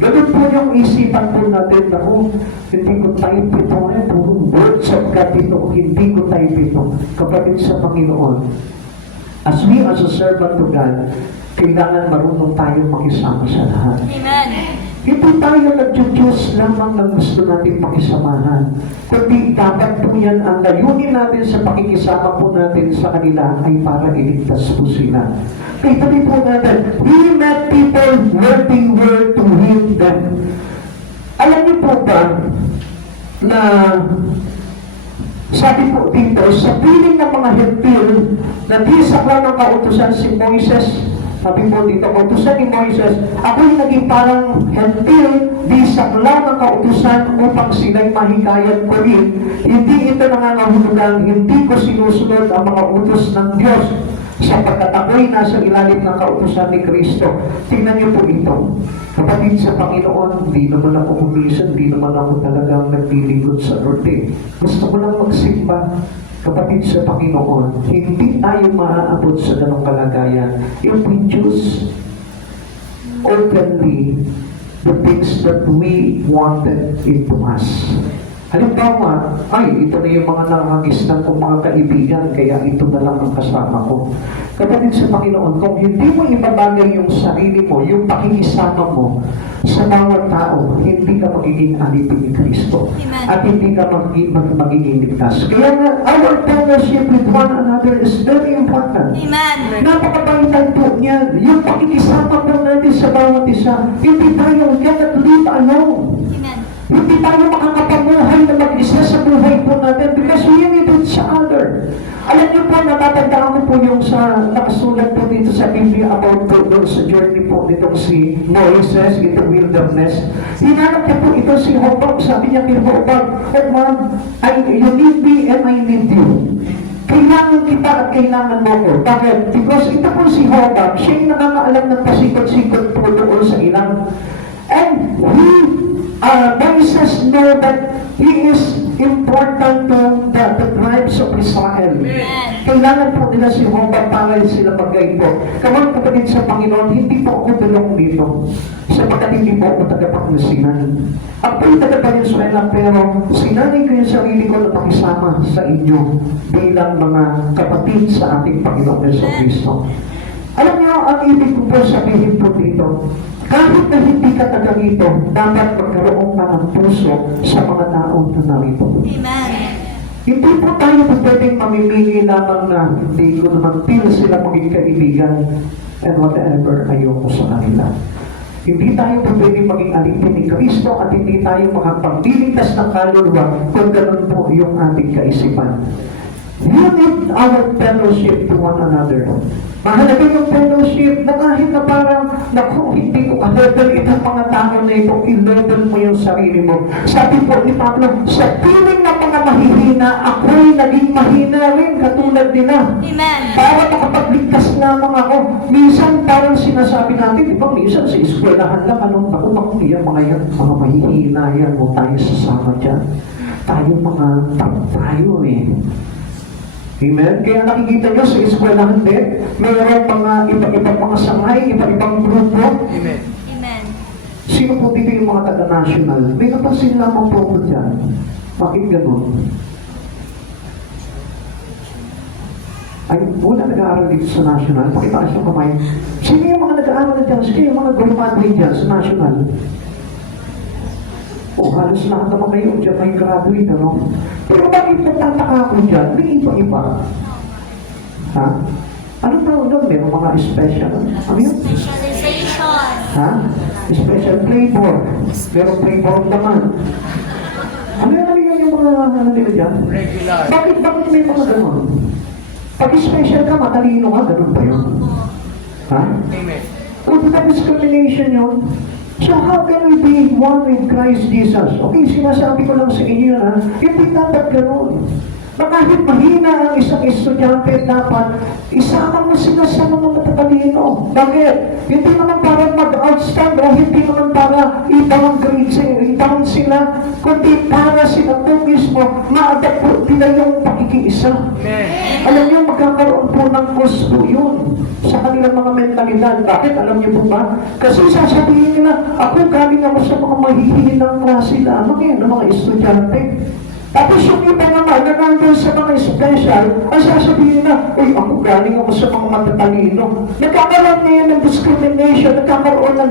Ganun po yung isipan po natin, hindi ko type ito puro words of God ito, hindi ko type ito. Kapatid sa Panginoon, as we as a servant to God, kailangan marunong tayo makisama sa lahat. Amen. Hindi tayo nag-Diyos lamang ng gusto natin makisamahan. Kundi dapat po yan ang layunin natin sa pakikisama po natin sa kanila ay para iligtas po sila. Kaya tabi po natin, we met people where they were to win them. Alam niyo po ba na sabi po dito, sa piling ng mga Hentil na di sakla ng kautusan si Moises, sabi po dito, kautusan ni Moises, ako'y naging parang Hentil, di sakla ng kautusan upang sila'y mahikayat ko rin. Hindi ito nangangahulugan, hindi ko sinusunod ang mga utos ng Diyos sapagkat ako'y nasa ilalim ng kautusan ni Kristo. Tingnan niyo po ito. Kapatid sa Panginoon, hindi naman ako umisan, hindi naman ako talagang naglilingkod sa Lord Gusto ko lang magsimba. Kapatid sa Panginoon, hindi tayo maaabot sa ganong kalagayan if we choose openly the things that we wanted into us. Halimbawa, ito na yung mga nangangisnan kong mga kaibigan, kaya ito na lang ang kasama ko. Kapatid sa Panginoon, kung hindi mo ibabagay yung sarili mo, yung pakikisama mo, sa bawat tao, hindi ka magiging alipin ni Kristo. Amen. At hindi ka magiging ligtas. Kaya nga, our fellowship with one another is very important. Amen. Napakabaitan po niyan. Yung pakikisama po natin sa bawat isa. Hindi tayo cannot live alone. Amen. Hindi tayo makakapamuhay na mag-isa sa buhay po natin because we need each other. Alam niyo po, natatandaan ko po yung sa nakasulat po dito sa Biblia about po doon sa journey po nitong si Moises in the wilderness. Hinanap niya po ito si Hobab. Sabi niya kay Hobab, Hobab, you need me and I need you. Kailangan kita at kailangan mo ko. Bakit? Because ito po si Hobab, siya yung nakakaalam ng pasikot-sikot po doon sa ilang. And Moises know that he is important to the tribes of Israel. Kailangan po nila si Hobab para sila mag-guide po. Kamang kapatid sa Panginoon, hindi po ako belong dito. Sapagkat hindi po ako tagapangasinan. Ako yung taga-Venezuela, pero sinanay ko yung sarili ko na pakisama sa inyo bilang mga kapatid sa ating Panginoon Yesu Cristo. Alam niyo, ang ibig ko po sabihin po dito, kahit na hindi ka taga rito, dapat magkaroon ka ng puso sa mga tao na narito. Amen. Hindi po tayo pwedeng mamimili lamang na hindi ko naman feel sila maging kaibigan and whatever ayoko sa kanila. Hindi tayo pwedeng maging alipin ni Kristo at hindi tayo makapagliligtas ng kaluluwa kung ganun po yung ating kaisipan. You need our fellowship to one another. Mahalaga yung fellowship na kahit na parang, naku, hindi ko ka-level itong mga tao na ito, i-level mo yung sarili mo. Sabi po ni Pablo, sa piling ng mga mahihina, ako'y naging mahina rin katulad nila. Amen. Para makapagligtas lamang ako. Minsan parang sinasabi natin, di ba, minsan sa eskwelahan lang, naku, yan, mga mahihina yan, o tayo sasama dyan. Tayo mga tayo eh. Amen? Kaya nakikita nyo sa eskwelahan din, mayroong mga iba-ibang mga sangay, iba-ibang grupo. Amen. Amen. Sino po dito yung mga taga-national? May napansin lamang po ko dyan. Bakit ganun? Ay, wala nag-aaral dito sa national. Pakitaas yung kamay. Sino yung mga nag-aaral na dyan? Sino yung mga graduate dyan sa national? Halos lahat naman kayo dyan may graduate, ano? Pero bakit nagtataka ako dyan? May iba-iba. Ha? Ano tawag doon? Meron mga special. Ano yun? Specialization. Ha? Special flavor. Meron flavor naman. Ano yun yung mga ano nila dyan? Regular. Bakit may mga ganon? Pag special ka, matalino ka, ganon ba yun? Ha? Amen. Kung discrimination yun, so how can we be one with Christ Jesus? Okay, sinasabi ko lang sa inyo na, hindi dapat gano'n. Kahit mahina ang isang estudyante, dapat isama mo sila sa mga matatalino. Bakit? Hindi naman para mag-outstand o hindi naman para ibang grades, ibang sila, kundi para sila po mismo ma-adapt po nila yung pakikiisa. Amen. Alam niyo, magkakaroon po ng gusto yun sa kanilang mga mentalidad. Bakit? Alam niyo po ba? Kasi sasabihin nila, ako galing ako sa mga mahihinang klase lamang yan, ng mga estudyante. Tapos yung iba naman, na nandun sa mga special, ang sasabihin na, uy, ako galing ako sa mga matatalino. Nagkakaroon na yan ng discrimination, nagkakaroon ng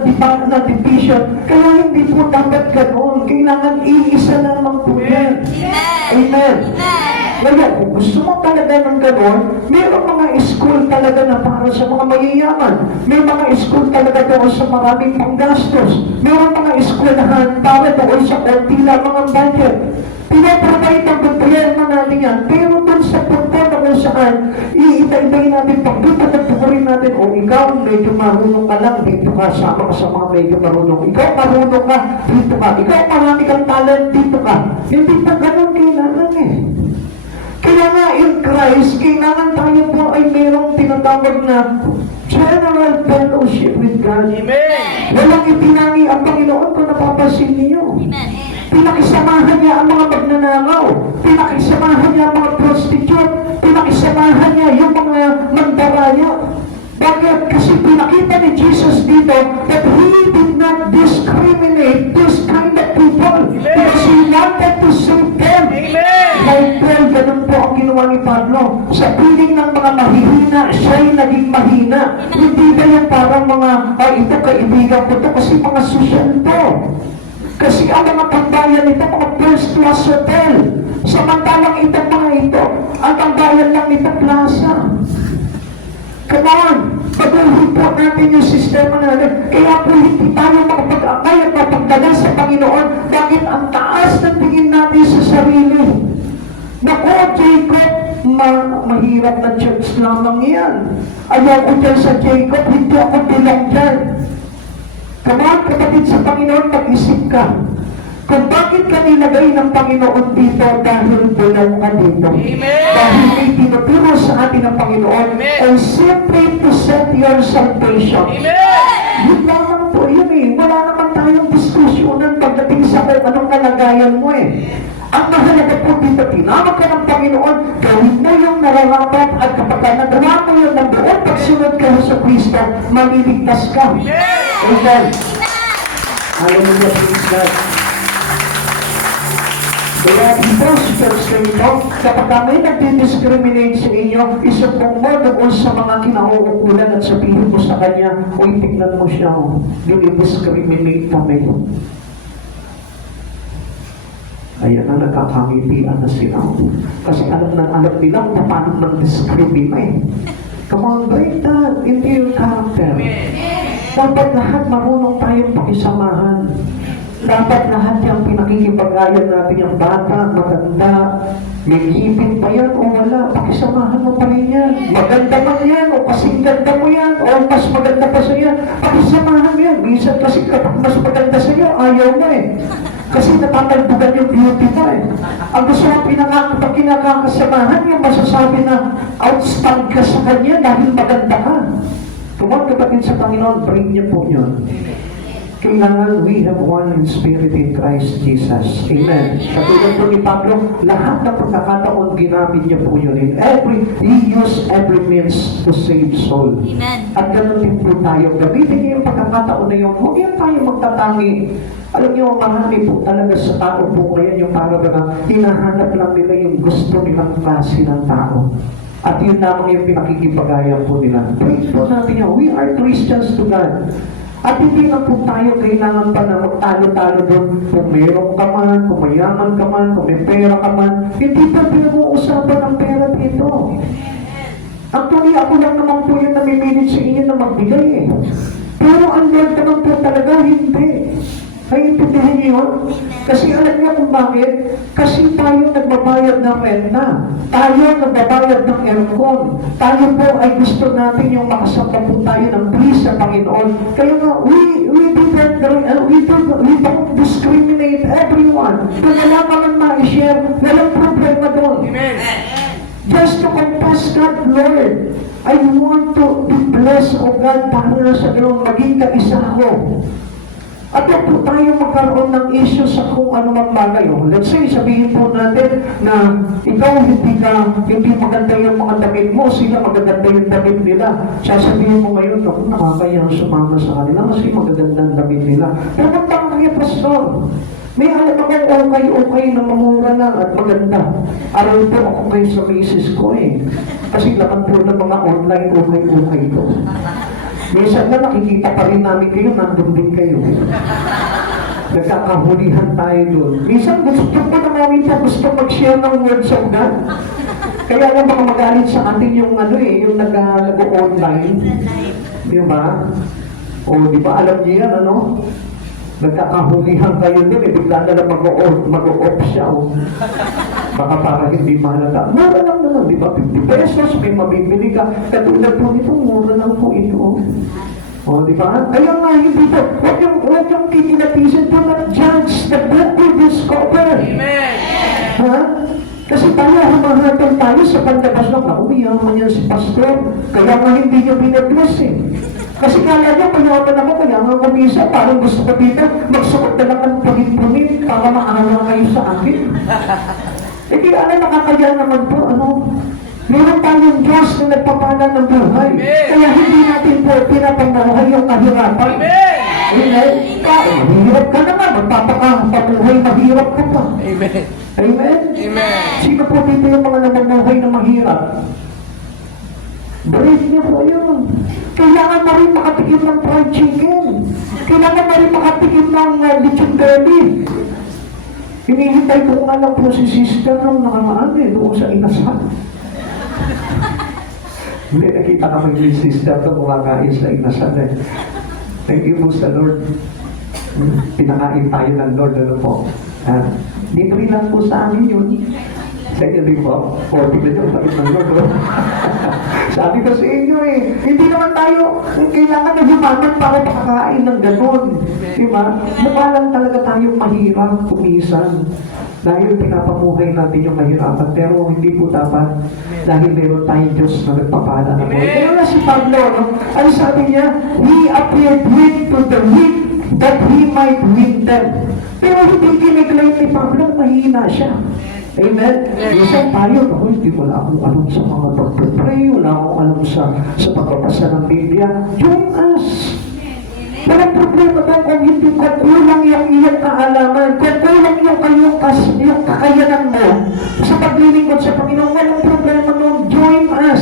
division, kaya hindi po dapat ganoon. Kailangan iisa lamang po yan. Amen. Ngayon, kung gusto mo talaga ng gano'n, mayroong mga school talaga na para sa mga mayayaman. May mga school talaga doon sa maraming panggastos. Mayroong mga eskwelahan para doon sa konti lamang ang budget. Pinaprovide ang gobyerno natin yan, pero doon sa punto na kung saan, iitay-itay natin, pagpapatukurin natin, o ikaw, medyo marunong ka lang, dito ka, sama ka sa mga medyo marunong. Ikaw, marunong ka, dito ka. Ikaw, marami kang talent, dito ka. Hindi pa ganun kailangan eh. Kaya nga, in Christ, kailangan tayo po ay mayroong tinatawag na general fellowship with God. Amen. Walang ipinangi ang Panginoon kung napapansin niyo. Pinakisamahan niya ang mga magnanakaw. Pinakisamahan niya ang mga prostitute. Pinakisamahan niya yung mga mandaraya. Bakit? Kasi pinakita ni Jesus dito that He did not discriminate this kind of people because He wanted to save them. Amen. Like 12, ganun po ang ginawa ginawa ni Pablo? Sa piling ng mga mahihina, siya'y naging mahina. Hindi ba yung parang mga, ito kaibigan ko to kasi mga sosyal to. Kasi ang mga tambayan nito, mga first class hotel. Samantalang itong mga ito, ang tambayan lang nito plaza. Come on! Pag-ulhin po natin yung sistema natin. Kaya po hindi tayo makapag-akay at mapagdala sa Panginoon. Bakit ang taas ng tingin natin sa sarili? Naku, Jacob, mahirap na church lamang yan. Ayaw ko dyan sa Jacob, hindi ako bilang dyan. Come on, kapatid sa Panginoon, mag-isip ka. Kung bakit ka nilagay ng Panginoon dito dahil bilang ka dito. Amen. Dahil may tinuturo sa atin ng Panginoon. Amen. And simply to set your salvation. Amen. Yun lamang po yun eh. Wala naman tayong diskusyonan pagdating sa anong kalagayan mo eh. Ang mahalaga po dito, tinawag ka ng Panginoon, gawin mo yung nararapat at kapag nagawa mo yun ng buong pagsunod ka sa Kristo, maliligtas ka. Amen. Hallelujah, praise God. Kaya dito sa church na ito, kapag may nagdi-discriminate sa inyo, isupong mo doon sa mga kinauukulan at sabihin mo sa kanya, uy, tignan mo siya, dinidiscriminate kami. Ayan na, nagkakangitian na sila. Kasi alam nila kung paano mag-discriminate. Come on, break that into your character. Dapat lahat marunong tayong pakisamahan. Dapat lahat yung pinakikipag-ayan natin yung bata, maganda, may ngipin pa yan o wala, pakisamahan mo pa rin yan. Maganda man yan o kasing ganda mo yan o mas maganda pa sa yan, pakisamahan mo yan. Minsan kasi kapag mas maganda sa iyo, ayaw mo eh. Kasi natatalbugan yung beauty mo eh. Ang gusto mo pag kinakakasamahan yung masasabi na outstand ka sa kanya dahil maganda ka. Kung kapatid sa Panginoon, bring niyo po yun. Kailangan we have one in spirit in Christ Jesus. Amen. Katulad po ni Pablo, lahat ng pagkakataon ginamit niya po yun. He used every means to save soul. Amen. At ganun din po tayo. Gamitin niyo yung pagkakataon na yun. Huwag yan tayo magtatangi. Alam niyo, marami po talaga sa tao po ngayon yung para ba hinahanap lang nila yung gusto nilang klase ng tao. At yun lamang yung pinakikipag-ayan po nila. Praise po natin yan. We are Christians to God. At hindi na po tayo kailangan pa na magtalo-talo doon kung meron ka man, kung mayaman ka man, kung may pera ka man. Hindi pa pinag-uusapan ang pera dito. Actually, ako lang naman po yung namimilit sa inyo na magbigay eh. Pero ang Lord naman po talaga, hindi. Naiintindihan niyo yun? Kasi alam niyo kung bakit? Kasi tayo nagbabayad ng renta. Tayo nagbabayad ng aircon. Tayo po ay gusto natin yung makasama po tayo ng please sa Panginoon. Kaya nga, we don't discriminate everyone. Kung wala ka man ma-share, walang problema doon. Amen. Just to confess God, Lord, I want to be blessed, O God, para sa ganun maging kaisa ako. At po tayo magkaroon ng issue sa kung ano mang bagay. Let's say, sabihin po natin na ikaw hindi maganda yung mga damit mo, sila magaganda yung damit nila. Sasabihin mo ngayon, ako nakakayang sumama sa kanila kasi magagandang damit nila. Pero magtaka kayo, Pastor. May alam akong okay na mamura lang at maganda. Aral po ako kayo sa misis ko eh. Kasi laman po ng mga online okay ko. Minsan na nakikita pa rin namin kayo, nandun din kayo. Nagkakahulihan tayo doon. Minsan gusto pa namin po gusto mag-share ng words of God. Kaya nga baka magalit sa atin yung yung nag-online. Di ba? O di ba alam niyo yan, Nagkakahulihan kayo doon, bigla na lang mag-o-off siya. Baka para hindi mahalata. Mura lang naman, di ba? 50 pesos, may mabibili ka. Katulad po nito, mura lang po ito. O, di ba? Kaya nga, hindi po. Huwag yung kikinatisin po na judge the book we discover. Amen. Ha? Kasi tayo, humahatol tayo sa pandabas lang. Umiyaman yan si Pastor. Kaya nga hindi niyo binabless eh. Kasi kala niya, mayaman ako, kaya nga kumisa, parang gusto ko dito, magsuot na lang ng punit-punit para maawa kayo sa akin. Eh, kaya nakakaya naman po, meron tayong Diyos na nagpapala ng buhay. Kaya hindi natin po pinapangahay yung kahirapan. Amen. Amen? Mahirap ka naman. Magpapakapabuhay, mahirap ka pa. Amen. Amen? Amen. Sino po dito yung mga namumuhay na mahirap? Brave niyo po yun. Kailangan mo rin makatikim ng fried chicken. Kailangan mo rin makatikim ng lechon belly. Hinihintay ko nga lang po si sister nung nakamaan doon sa inasal. Hindi, nakita kami yung sister na kumakain sa inasal eh. Thank you po sa Lord. Pinakain tayo ng Lord, ano po. Libre lang po sa amin yun. Sa inyo din po, 40 million, sabi ng Lord. Sabi ko sa inyo eh, hindi naman tayo, kailangan na humanan para makakain ng ganon. Diba? Mukha lang talaga tayong mahirap, kumisan. Dahil pinapamuhay natin yung mahirapan, pero hindi po dapat dahil meron tayong Diyos na nagpapala na po. Kaya nga si Pablo, no? Ano sabi niya? He appeared weak to the weak that he might win them. Pero hindi kiniklaim ni Pablo, mahina siya. Amen? Minsan tayo, hindi wala akong alam sa mga pagpapray, wala akong alam sa pagbabasa ng Biblia. Join us! Walang problema daw kung hindi ko kulang yung iyong kaalaman, kung kulang yung kakayanan mo sa paglilingkod sa Panginoon, walang problema nun. Join us!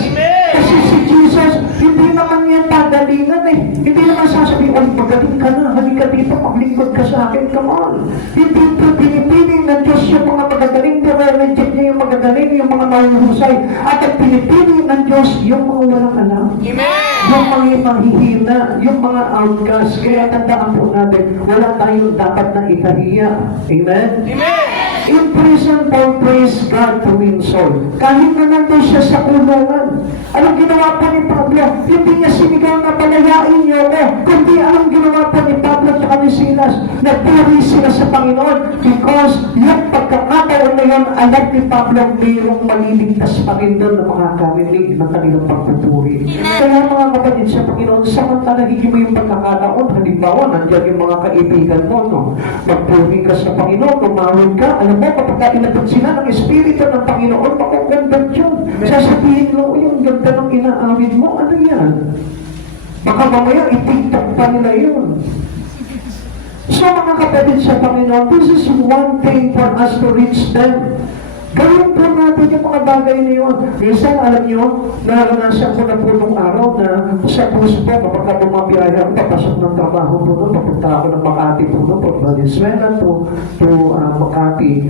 Kasi si Jesus, hindi naman yan pagalingan eh. Hindi naman sasabihin, oh, magaling ka na, halika dito, paglingkod ka sa akin, come on. Hindi po pinipiling ng Diyos yung mga magagaling, nire-reject niya yung magagaling, yung mga mahuhusay, at ang pinipiling ng Diyos yung mga walang alam. Yung mga mahihina, yung mga outcast. Kaya tandaan po natin, wala tayong dapat na ikahiya. Amen? In prison, Paul praised God to win soul. Kahit na nandun siya sa kulungan. Anong ginawa pa ni Pablo? Hindi niya sinigaw na palayain niyo ako. Kundi anong ginawa pa ni Pablo at ni Silas? Nagpuri sila sa Panginoon because yung pagkakataon na yun, alam ni Pablo mayroong maliligtas pa rin doon na makakarinig ng kanilang pagpupuri. Kaya mga kapatid sa Panginoon, samantalagin mo yung pagkakataon. Halimbawa, nandiyan yung mga kaibigan mo, no? Magpuri ka sa Panginoon, tumawid ka, alam mo, kapag inatod sila ng Espiritu ng Panginoon, makaganda yun. Sasabihin mo, yung ganda ng inaawid mo, ano yan? Baka mamaya, itiktok pa nila yun. So mga kapatid sa Panginoon, this is one thing for us to reach them. Gawin po natin yung mga bagay na yun. Minsan, alam nyo, naranasan ko na po nung araw na sa puso po, kapag bumabiyahe ako, papasok ng trabaho po doon, papunta ako ng Makati po doon, from Valenzuela to Makati,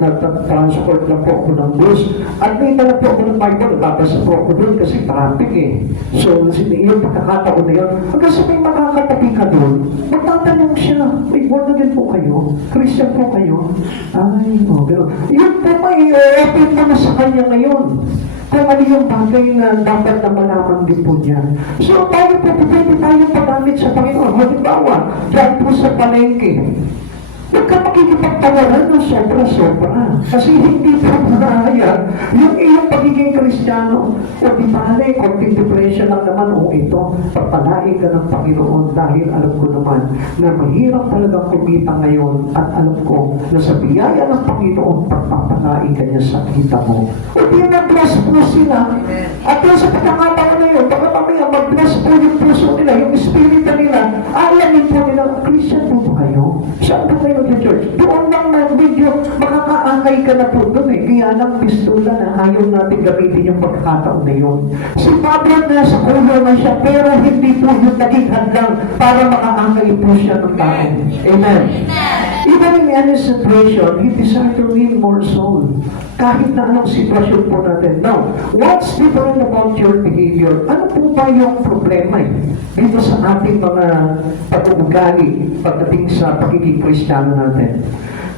nag-transport lang po ako ng bus. At may dala po ako ng Bible, babasa po ako doon kasi traffic eh. So, yung pagkakataon na yun, hanggang sa may makakatabi ka doon, magtatanong siya, may born again po kayo? Christian po kayo? Ay, pero yun po may open mo na sa kanya ngayon. Kung ano yung bagay na dapat na malaman din po niya. So tayo po, pwede tayo paggamit sa Panginoon. Halimbawa, dyan po sa palengke. Huwag ka makikipagtawaran ng sobra-sobra. Kasi hindi po mahaya yung iyong pagiging Kristiyano. O di bale, konting depression lang naman, o ito, pagpalain ka ng Panginoon dahil alam ko naman na mahirap talagang kumita ngayon at alam ko na sa biyaya ng Panginoon, pagpapalain ka niya sa kita mo. O di na-bless po sila. At yung sa pagkakataon na yun, baka mamaya mag-bless po yung puso nila, yung espiritu nila, alamin po nila, Christian po ba kayo? Saan po kayo sa church? Doon lang na video, makakaangay ka na po doon eh. Kaya lang pistula na ayaw natin gamitin yung pagkakataon na yun. Si Pablo na sa kulo na siya, pero hindi po yung naging handang para makaangay po siya ng tao. Amen. Even in any situation, he desired to win more soul. Kahit na anong sitwasyon po natin. Now, what's different about your behavior? Ano po ba yung problema dito sa ating mga pag-uugali pagdating sa pagiging Kristiyano natin?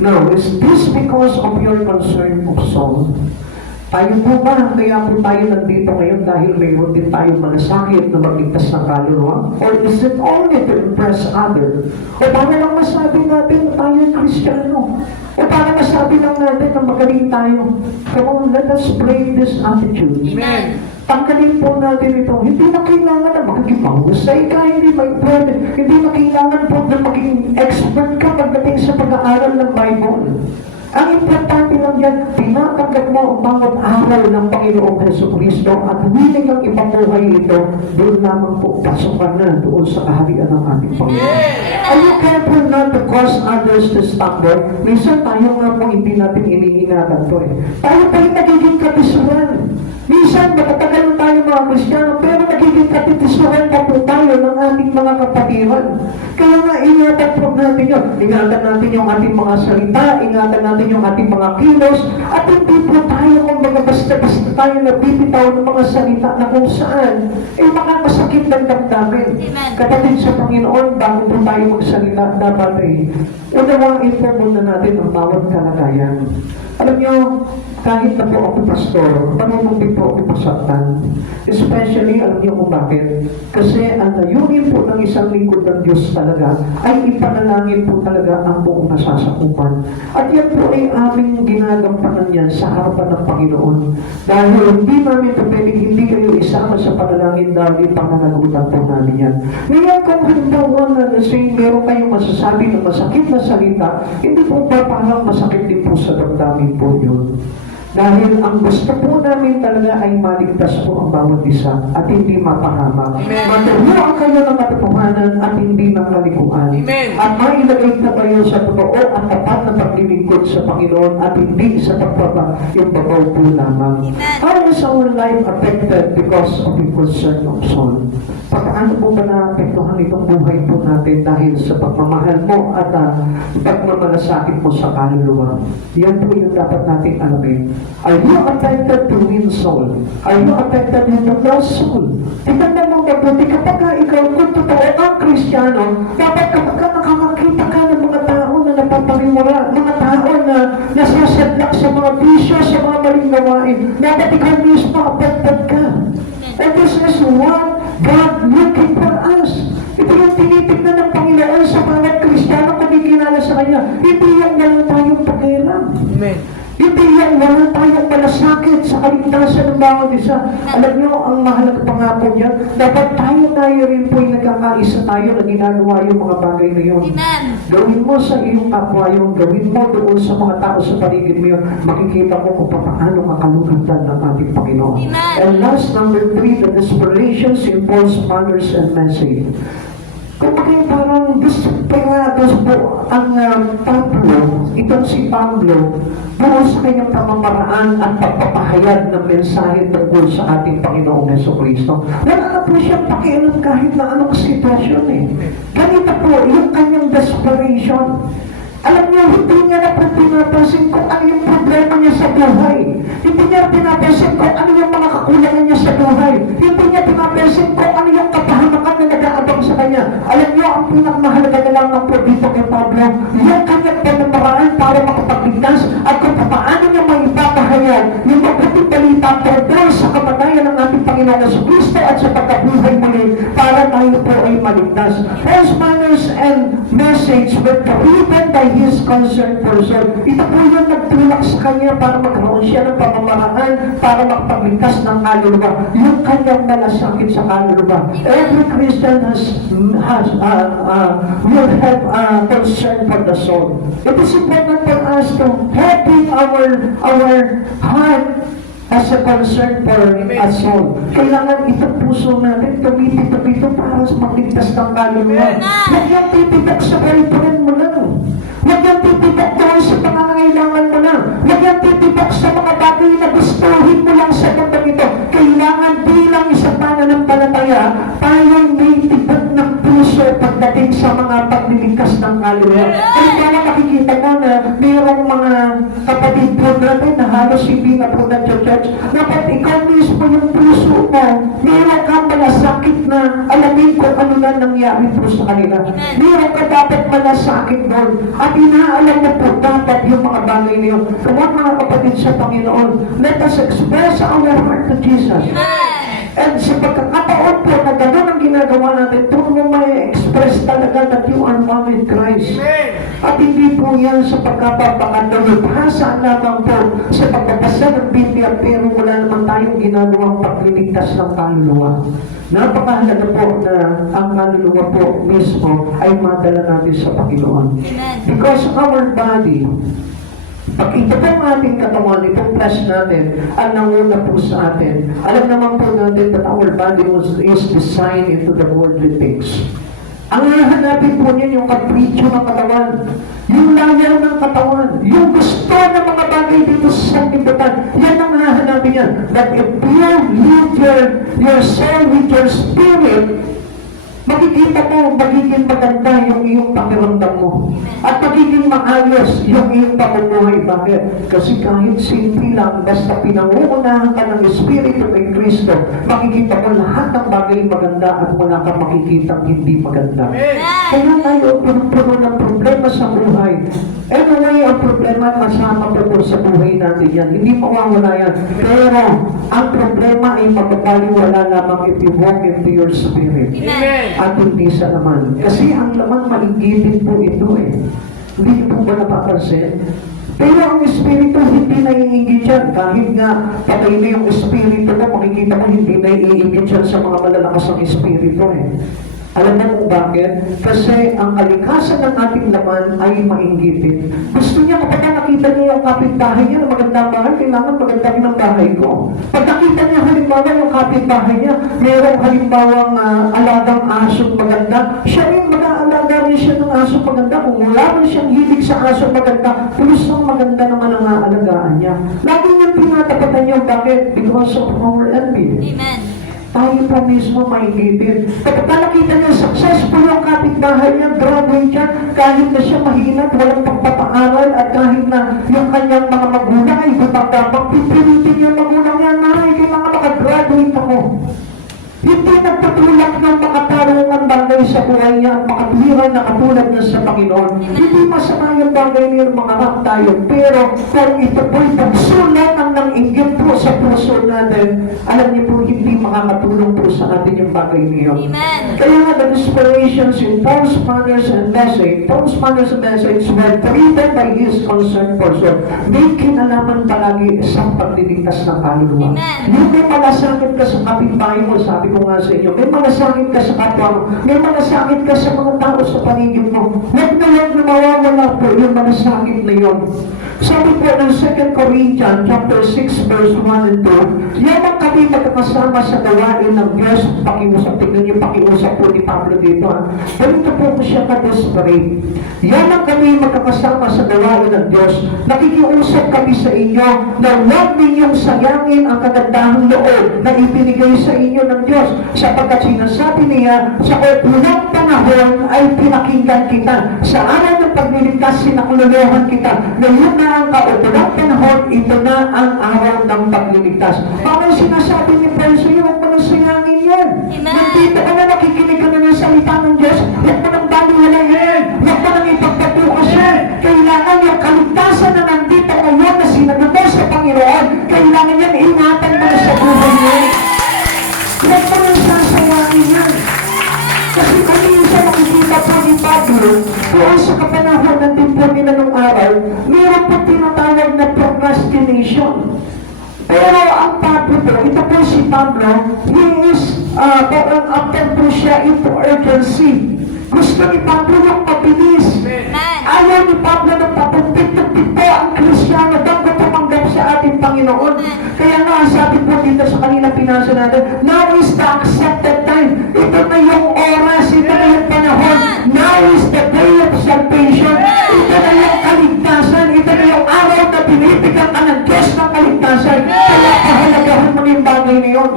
Now, is this because of your concern of soul? Tayo po ba, kaya po tayo nandito ngayon dahil mayroon din tayo malasakit na magligtas ng kaluluwa? Or is it only to impress others? O para lang masabi natin na tayo ay Kristiyano? O para masabi lang natin na magaling tayo? Come on, let us break this attitude. Amen. Tanggalin po natin ito. Hindi na kailangan na magiging mahusay ka, hindi na kailangan po na maging expert ka pagdating sa pag-aaral ng Bible. Ang importante lang yan, tinatanggap mo ang bawat araw ng Panginoong Jesucristo at willing kang ipabuhay ito, doon lamang po pasukan na doon sa kaharian ng ating Panginoon. Are you careful not to cause others to stumble? Minsan tayo nga po hindi natin iniingatan to eh. Tayo pa yung nagiging katisuran. Minsan, matatagal na tayo mga Kristiyano, pero nagiging katitisuran pa po tayo ng ating mga kapatiran. Kaya nga, ingatan po natin yun. Ingatan natin yung ating mga salita, ingatan natin yung ating mga kilos, at hindi po tayo kung mga basta-basta tayo nabibitaw ng mga salita na kung saan, makakasakit ng damdamin. Kapatid sa Panginoon, bago po tayo magsalita, dapat unawain po muna natin ang bawat kalagayan. Alam niyo, kahit na po ako pastor, marunong din po ako pasaktan. Especially, alam niyo kung bakit? Kasi ang layunin po ng isang lingkod ng Diyos talaga ay ipanalangin po talaga ang buong nasasakupan. At yan po ay aming ginagampanan yan sa harapan ng Panginoon. Dahil hindi namin ito pwedeng hindi kayo isama sa panalangin dahil pananagutan po namin yan. Ngayon kung halimbawa na meron kayong masasabi ng masakit na salita, hindi po ba parang masakit din po sa damdamin po yun? Dahil ang gusto po namin talaga ay maligtas po ang bawat isa at hindi mapahamak. Maturuan kayo ng katotohanan at hindi ng kalikuan. At mailagay na kayo sa totoo at tapat na paglilingkod sa Panginoon at hindi sa pagpapabaw po lamang. How is our life affected because of the concern of soul? Paano po ba naapektuhan itong buhay po natin dahil sa pagmamahal mo at pagmamalasakit mo sa kaluluwa? Yan po yung dapat nating alamin. Are you affected to win soul? Are you affected to lose soul? Tignan mo mabuti kapag ikaw kung totoo ang Kristiyano, dapat kapag nakakakita ka ng mga tao na napapariwara, mga tao na nasasadlak sa mga bisyo, sa mga maling gawain, dapat ikaw mismo affected ka. And this is what God looking for us. Ito yung tinitignan ng Panginoon sa mga Kristiyano kung ikilala sa Kanya. Hindi yung wala tayong pakialam. Amen. Hindi yan, wala tayong malasakit sa kaligtasan ng bawat isa. Alam niyo, ang mahalaga pa nga po niyan, dapat tayo rin po yung nagkakaisa tayo na ginagawa yung mga bagay na yun. Gawin mo sa iyong kapwa yun, gawin mo doon sa mga tao sa paligid mo yun, makikita mo kung paano makalugatan ng ating Panginoon. And last, number 3, the desperation, impulse, manners, and message. Kapag parang desperados po ang Pablo, itong si Pablo, buo sa kanyang pamamaraan at pagpapahayag ng mensahe tungkol sa ating Panginoong Jesucristo. Wala na po siyang pakialam kahit na anong sitwasyon eh. Ganito po, yung kanyang desperation. Alam niyo, hindi niya na po pinapansin kung ano yung problema niya sa buhay. Hindi niya pinapansin kung ano yung mga kakulangan niya sa buhay. Hindi niya pinapansin kung ano yung kapahamakan na nag-aabang sa kanya. Alam niyo, ang pinakmahalaga na lang ng po dito kay Pablo, yung kanyang pamamaraan para makapagligtas at kung paano niya maipapahayag yung mabuting balita tungkol sa kamatayan ng ating Panginoon Jesucristo at sa pagkabuhay muli para tayo po ay maligtas. False manners and message were prohibited by his concern for soul. Ito po yung nagtulak sa kanya para magkaroon siya ng pamamaraan para makapagligtas ng kaluluwa. Yung kanyang malasakit sa kaluluwa. Every Christian will have concern for the soul. It is important for us to having our heart as a concern for a soul. Kailangan itong puso natin tumipito-pito para sa magligtas ng kaluluwa. Huwag yung titibok sa boyfriend mo lang. Huwag yung titibok doon sa pangangailangan mo lang. Huwag yung titibok sa mga bagay na gustuhin mo lang sa mundang ito. Kailangan bilang isang pananampalataya, tayong may tibok ng puso pagdating sa mga pagliligtas ng kaluluwa. Kaya makikita mo na mayroong mga kapatid po natin na halos hindi na po nag-church. Dapat ikaw mismo yung puso mo, mayroong ka malasakit na alamin kung ano na nangyari po sa kanila. Mayroong ka dapat malasakit doon. At inaalam mo po dapat yung mga bagay na yun. Kaya mga kapatid sa Panginoon, let us express our heart to Jesus. And sa pagkakataon po na gano'n ang ginagawa natin, doon mo may express talaga that you are one with Christ. At hindi po yan sa pagkapapakandalupasa lamang po sa pagpapasa ng Biblia, pero wala naman tayong ginagawang pagliligtas ng kaluluwa. Napakahalaga po na ang kaluluwa po mismo ay madala natin sa Panginoon. Because our body, Pag ito po ang ating katawan, itong flesh natin, ang nanguna po sa atin, alam naman po natin that our body is designed into the worldly things. Ang hahanapin po niyan yung kapritsyo ng katawan, yung layaw ng katawan, yung gusto ng mga bagay dito sa sanlibutan, yan ang hahanapin niyan. That if you lead your soul with your spirit, makikita mo, magiging maganda yung iyong pakiramdam mo. At magiging maayos yung iyong pamumuhay. Bakit? Kasi kahit simple lang, basta pinangungunahan ka ng Espiritu kay Kristo, makikita mo lahat ng bagay maganda at wala kang makikita hindi maganda. Kaya tayo puno ng problema sa buhay. Anyway, ang problema kasama po sa buhay natin yan. Hindi mawawala yan. Pero ang problema ay magpapaliwala lamang if you walk into your spirit. Amen. At hindi sa laman. Kasi ang laman maigipin po ito eh. Hindi po ba napapansin? Pero ang Espiritu hindi naiingit yan. Kahit nga patay na yung Espiritu mo, makikita mo hindi naiingit yan sa mga malalakas ang Espiritu eh. Alam mo kung bakit? Kasi ang kalikasan ng ating laman ay mainggitin. Gusto niya kapag nakita niya yung kapitbahay niya na magandang bahay, kailangan maganda rin ang bahay ko. Pag nakita niya halimbawa yung kapitbahay niya, mayroong halimbawang alagang asong maganda, siya rin mag-aalaga rin siya ng asong maganda. Kung wala rin siyang hilig sa asong maganda, pulos ng maganda naman ang aalagaan niya. Lagi niyang tinatapatan niya. Bakit? Because of our envy. Amen. Tayo pa mismo maigipin. Kapag nakita niya successful yung kapitbahay niya, graduate siya, kahit na siya mahina, walang pagpapaaral, at kahit na yung kanyang mga magulang ay gutang-gapang, pipilitin niya magulang niya, "Nay, kailangan makagraduate ako." Hindi nagpatulak ng makatarungan bagay sa buhay niya at makatwiran na katulad niya sa Panginoon. Hindi masama yung bagay niya mangarap tayo. Pero kung ito po'y pagsulat ang nang-inggit po sa puso natin, alam niyo po, hindi makakatulong po sa atin yung bagay niyo. Amen. Kaya nga, the inspirations in Paul's manners and message were treated by his concerned person. May kinalaman palagi sa pagliligtas ng kaluluwa. Amen. Yung may malasakit ka sa kapitbahay mo, sabi ko nga sa inyo, may malasakit ka sa kapwa mo, may malasakit ka sa mga tao sa paligid mo. Huwag na mawawala po yung malasakit na yun. Sabi po ng 2 Corinthians chapter 6 verse 1 and 2, yaman kami magkakasama sa gawain ng Diyos. Pakiusap, tignan niyo pakiusap po ni Pablo dito. Ganito po ko siya ka-desperate. Yaman kami magkakasama sa gawain ng Diyos. Nakikiusap kami sa inyo na huwag ninyong sayangin ang kagandahang loob na ibinigay sa inyo ng Diyos. Sapagkat sinasabi niya, sa unang panahon ay pinakinggan kita. Sa araw ng pagliligtas, sinakululuhan kita. Ngayon na ang kautulang panahon, ito na ang araw ng pagliligtas. Parang sinasabi ni Paul sa iyo, huwag mo nang sayangin yan. Amen. Nandito ka na, nakikinig ka na ng salita ng Diyos, huwag mo nang baliwalahin, huwag mo nang ipagpatukas yan. Kailangan yung kaligtasan na nandito ngayon na sinabi sa Panginoon, kailangan yan ingatan mo sa buhay mo. Huwag mo nang sasayangin yan. Kasi kung minsan makikita po ni Pablo, kung sa kapanahon ng timpo nila nung araw, meron po tinatawag na procrastination. Pero ang Pablo po, ito po si Pablo, he is, parang after po siya into urgency. Gusto ni Pablo yung mabilis. Ayaw ni Pablo na papumpit-tupit po ang Kristiyano bago tumanggap sa ating Panginoon. Kaya nga, sabi po dito sa kanila pinasa natin, now is the accepted time. Ito na yung oras, ito na yung panahon. Now is the day of salvation. Ito na yung kaligtasan. Ito na yung araw na binibigyan ka ng Diyos ng kaligtasan. Kaya kahalagahan mo yung bagay na yun.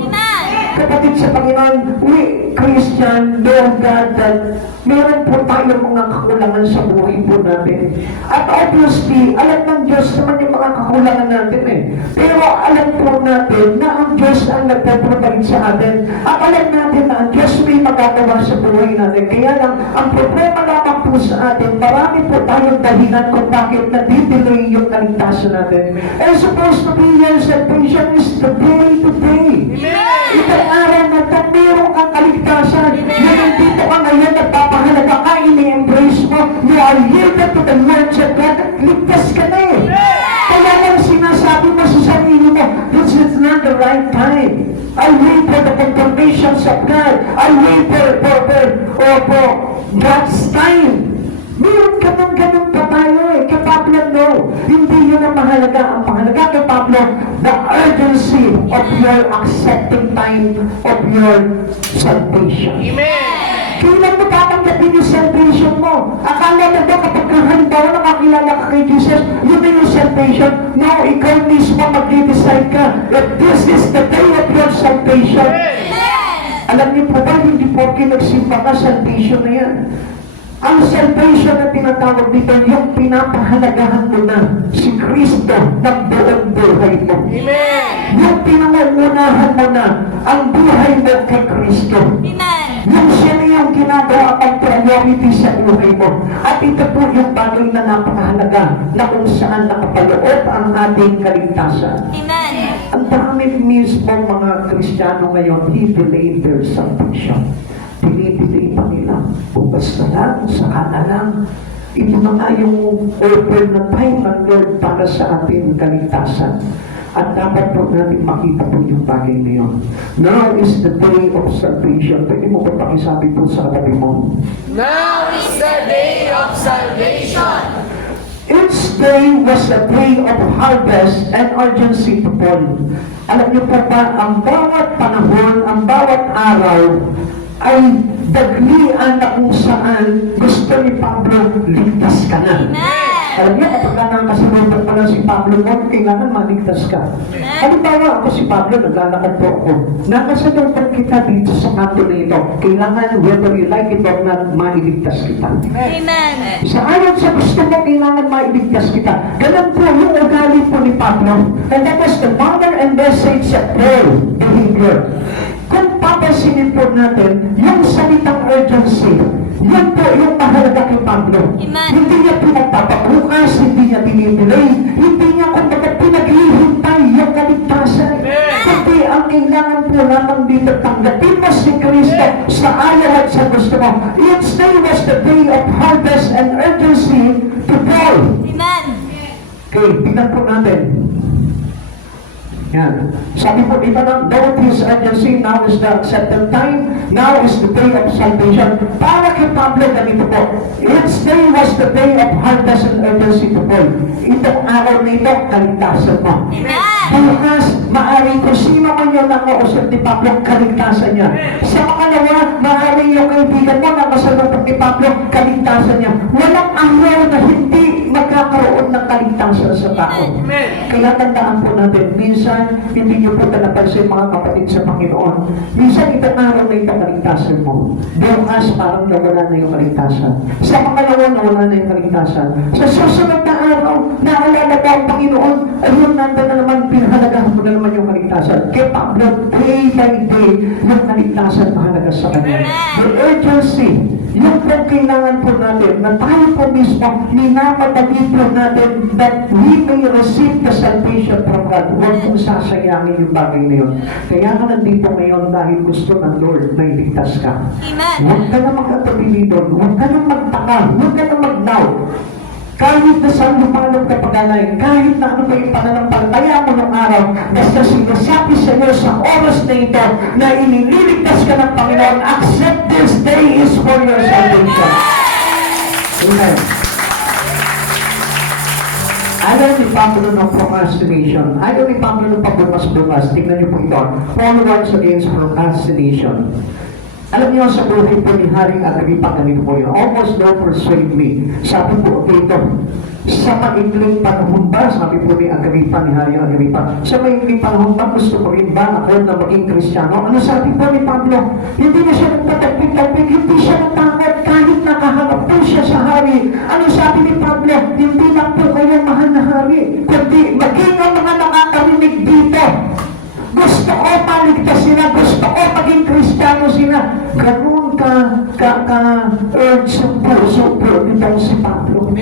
Kapatid sa Panginoon, we Christian know God that meron po tayong mga kakulangan sa buhay po natin. At obviously, alam ng Diyos naman yung mga kakulangan natin eh. Pero alam po natin na ang Diyos ang nagpaprovide sa atin. At alam natin na ang Diyos may magagawa sa buhay natin. Kaya lang, ang problema lamang po sa atin, marami po tayong dahilan kung bakit nadidelay yung kaligtasan natin. And supposed to be your salvation is the day to day. Itong araw na ito, meron kang kaligtasan. Yan ang dito ka ngayon, nagpapahalaga ka, ini-embrace mo. You are yielded to the words of God. Ligtas ka na eh. Kaya lang sinasabi mo sa sarili mo, this is not the right time. I wait for the confirmations of God. I wait for God's time. Meron ka ng ganun pa tayo eh. Kapag no, hindi yun ang pinakamahalaga, ang mahalaga kay Pablo, the urgency of your accepting time of your salvation. Kailan mo tatanggapin yung salvation mo? Akala mo ba kapag halimbawa nakakilala ka kay Jesus, yun na yung salvation? No, ikaw mismo mag-decide ka that this is the day of your salvation. Alam niyo po ba, hindi po nagsimba ka, salvation na yan. Ang salvation na tinatawag dito, yung pinapahalagahan mo na si Kristo ng buong buhay mo. Yung pinangungunahan mo na ang buhay mo kay Kristo. Yung siya na yung ginagawa ang priority sa buhay mo. At ito po yung bagay na napakahalaga na kung saan nakapaloob ang ating kaligtasan. Ang dami mismo mga Kristiyano ngayon, he delayed their salvation. Pinipili pa nila. Bukas na lang, saka na lang. Ito na nga yung offer na time ng Lord para sa ating kaligtasan. At dapat po natin makita po yung bagay na yun. Now is the day of salvation. Pwede mo ba pakisabi po sa katabi mo? Now is the day of salvation. Each day was a day of harvest and urgency to fall. Alam niyo po ba, ang bawat panahon, ang bawat araw, ay daglian na kung saan gusto ni Pablo, ligtas ka na. Alam niyo, kapag nakasunod pa lang si Pablo mo, kailangan maligtas ka. Halimbawa ako si Pablo, naglalakad po ako. Nakasunod pa kita dito sa kanto na ito. Kailangan, whether you like it or not, mailigtas kita. Amen. Sa ayon sa gusto mo, kailangan mailigtas kita. Ganun po yung ugali po ni Pablo. And that was the manner and message of Paul behavior. Kung papansinin po natin, yung salitang urgency, yun po yung mahalaga kay Pablo. Amen. Hindi niya pinagpapabukas, hindi niya dinidelay, hindi niya kumbaga pinaghihintay yung kaligtasan. Kundi ang kailangan po naman dito, tanggapin mo si Kristo sa ayaw at sa gusto mo. Each day was the day of harvest and urgency to fall. Amen. Okay, tingnan po natin. Yan. Sabi po dito na, note his urgency, now is the accepted time, now is the day of salvation. Para kay Pablo, ganito po, each day was the day of harvest and urgency to fall. Itong araw na ito, kaligtasan mo. Bukas, maaari kung sino man yung nakausap ni Pablo, kaligtasan niya. Sa makalawa, maaari yung kaibigan mo nakasalubong ni Pablo, kaligtasan niya. Walang araw na hindi magkakaroon ng kaligtasan sa tao. Kaya tandaan po natin, minsan, hindi niyo po talapansin mga kapatid sa Panginoon. Minsan, itong araw na itong kaligtasan mo. Bukas, parang nawala na yung kaligtasan. Sa makalawa, nawala na yung kaligtasan. Sa susunod na araw, naalala ba ang Panginoon, ayun, nandun na naman, pinahalagahan mo na naman yung kaligtasan. Kaya Pablo, day by day, yung kaligtasan mahalaga sa kanya. The urgency, yung po kailangan po natin, na tayo po mismo, minamatagin po natin that we may receive the salvation from God. Huwag kong sasayangin yung bagay na yun. Kaya ka nandito ngayon dahil gusto ng Lord na iligtas ka. Amen. Huwag ka na magkatubili doon. Huwag ka na magtaka. Huwag ka na mag-doubt. Kahit na saan lumalong ka pag-alay, kahit na ano pa yung pananampalataya mo ng araw, basta sinasabi sa iyo sa oras na ito na inililigtas ka ng Panginoon, accept this day is for your salvation. Amen. Ayaw ni Pablo ng procrastination. Ayaw ni Pablo ng pagbukas-bukas. Tingnan niyo po ito. Paul warns against procrastination. Alam niyo, sa buhay po ni Haring Agripa, ganito po yun. Almost don't persuade me. Sabi po dito, sa maikling panahon ba, sabi po ni Agripa, ni Haring Agripa, sa maikling panahon ba, gusto ko rin ba ako na maging Kristiyano? Ano sabi po ni Pablo? Hindi na siya nagtatagpig-tagpig, hindi siya natakot kahit nakaharap po siya sa hari. Ano sabi ni Pablo? Hindi lang po kayo mahal na hari, kundi maging ang mga nakakarinig dito. Gusto ko maligtas sila, gusto ko maging Kristiyano sila. Ganun ka-urge sa puso po itong si Pablo.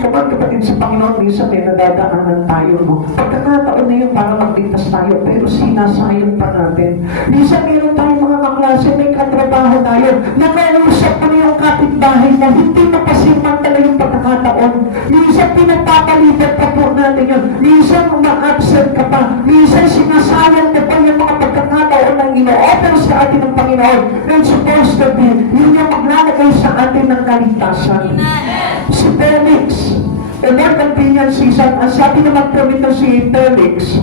Kapag kapatid sa Panginoon, minsan may nadadaanan tayo, no? Pagkakataon na yun para magligtas tayo, pero sinasayang pa natin. Minsan meron tayong mga kaklase, may katrabaho tayo, nakausap pa na yung kapitbahay na hindi napasimantala yung pagkakataon. Minsan pinagpapalitan pa po natin yun. Minsan uma-absent ka pa. Minsan sinasayang pa yung mga pagkakataon ng ino-offer sa atin ng Panginoon. And supposed to be, yun yung maglalagay sa atin ng kaligtasan. Si Felix, A more convenient season, ang sabi naman po nito si Felix,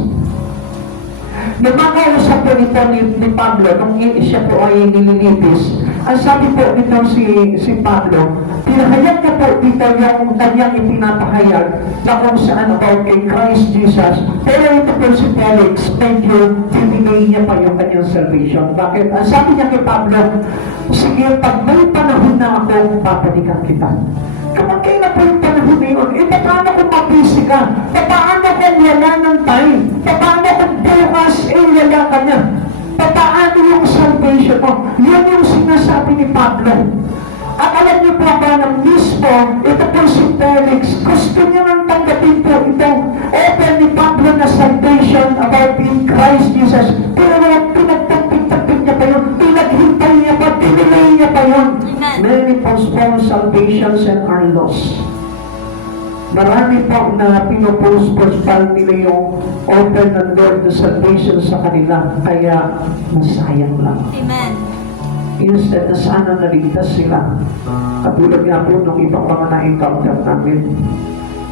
nung makausap po nito ni Pablo, nung siya po ay nililitis, ang sabi po nito si Pablo, pinahayag na po dito yung kanyang ipinapahayag na kung saan about kay Christ Jesus. Pero ito po si Felix, medyo tinigay niya pa yung kanyang salvation. Bakit? Ang sabi niya kay Pablo, sige, pag may panahon na ako, babalikan kita. Kapag kailan po yung panahon na yun, paano kung mabisi ka? Paano kung wala ng time? Paano kung bukas, wala ka na? Paano yung salvation mo? Yan yung sinasabi ni Pablo. At alam niyo po ba na mismo, ito po si Felix, gusto niya nang tanggapin po itong open ni Pablo na salvation about in Christ Jesus. Pero pinagtagpig-tagpig niya pa yun, pinaghintay niya pa, pinilay niya pa yun. Many postpone salvations and are lost. Marami po na pinopostpone nila yung open ng door to salvation sa kanila, kaya nasayang lang. Amen. Instead na sana naligtas sila. Katulad nga po nung ibang mga na-encounter namin,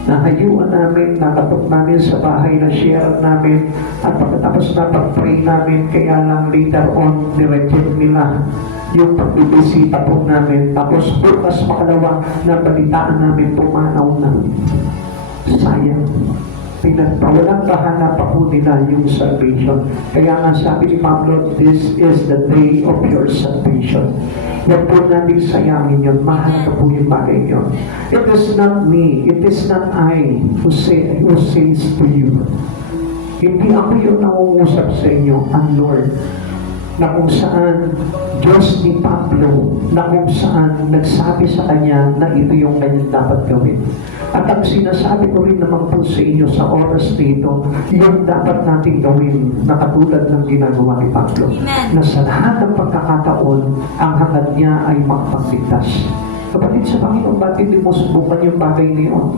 nahayuan namin, nakatok namin sa bahay na share namin, at pagkatapos na pag-pray namin, kaya lang later on, nireject nila yung pagbibisita po namin. Tapos bukas makalawa na balitaan namin, pumanaw na. Sayang. Pinagpawalang kahanap po nila yung salvation. Kaya nga sabi ni Pablo, this is the day of your salvation. Huwag po natin sayangin yun. Mahal ko po yung bagay yun. It is not me, it is not I who says to you. Hindi ako yung nangungusap sa inyo, ang Lord. Na kung saan Diyos ni Pablo, na kung saan nagsabi sa kanya na ito yung kanyang dapat gawin. At ang sinasabi ko rin naman po sa inyo sa oras dito, yung dapat natin gawin na katulad ng ginagawa ni Pablo. Amen. Na sa lahat ng pagkakataon, ang hangad niya ay makapagligtas. Kapatid sa Panginoon, bakit hindi mo subukan yung bagay niyon?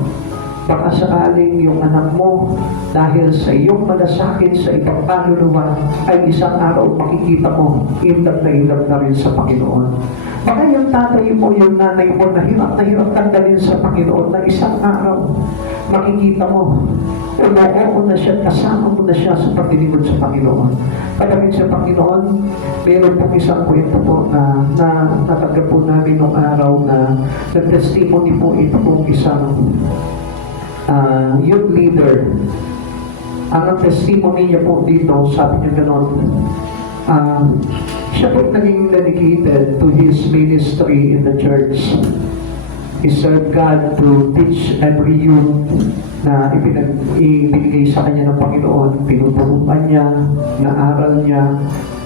Baka sakaling yung anak mo, dahil sa iyong malasakit sa ibang kaluluwa, ay isang araw makikita mo, ilag na rin sa Panginoon. Baka yung tatay mo, yung nanay mo, na hirap tanggalin sa Panginoon, na isang araw, makikita mo, oo na siya, kasama mo na siya sa pagdilingkod sa Panginoon. Pagdating sa Panginoon, meron pong isang kwento po na natanggap po namin nung araw na nag-testimony po ito pong isang youth leader. Ang testimony niya po dito, sabi niya gano'n, siya po naging dedicated to his ministry in the church. He served God to teach every youth na ibinigay sa kanya ng Panginoon. Tinuturuan niya, naaral niya,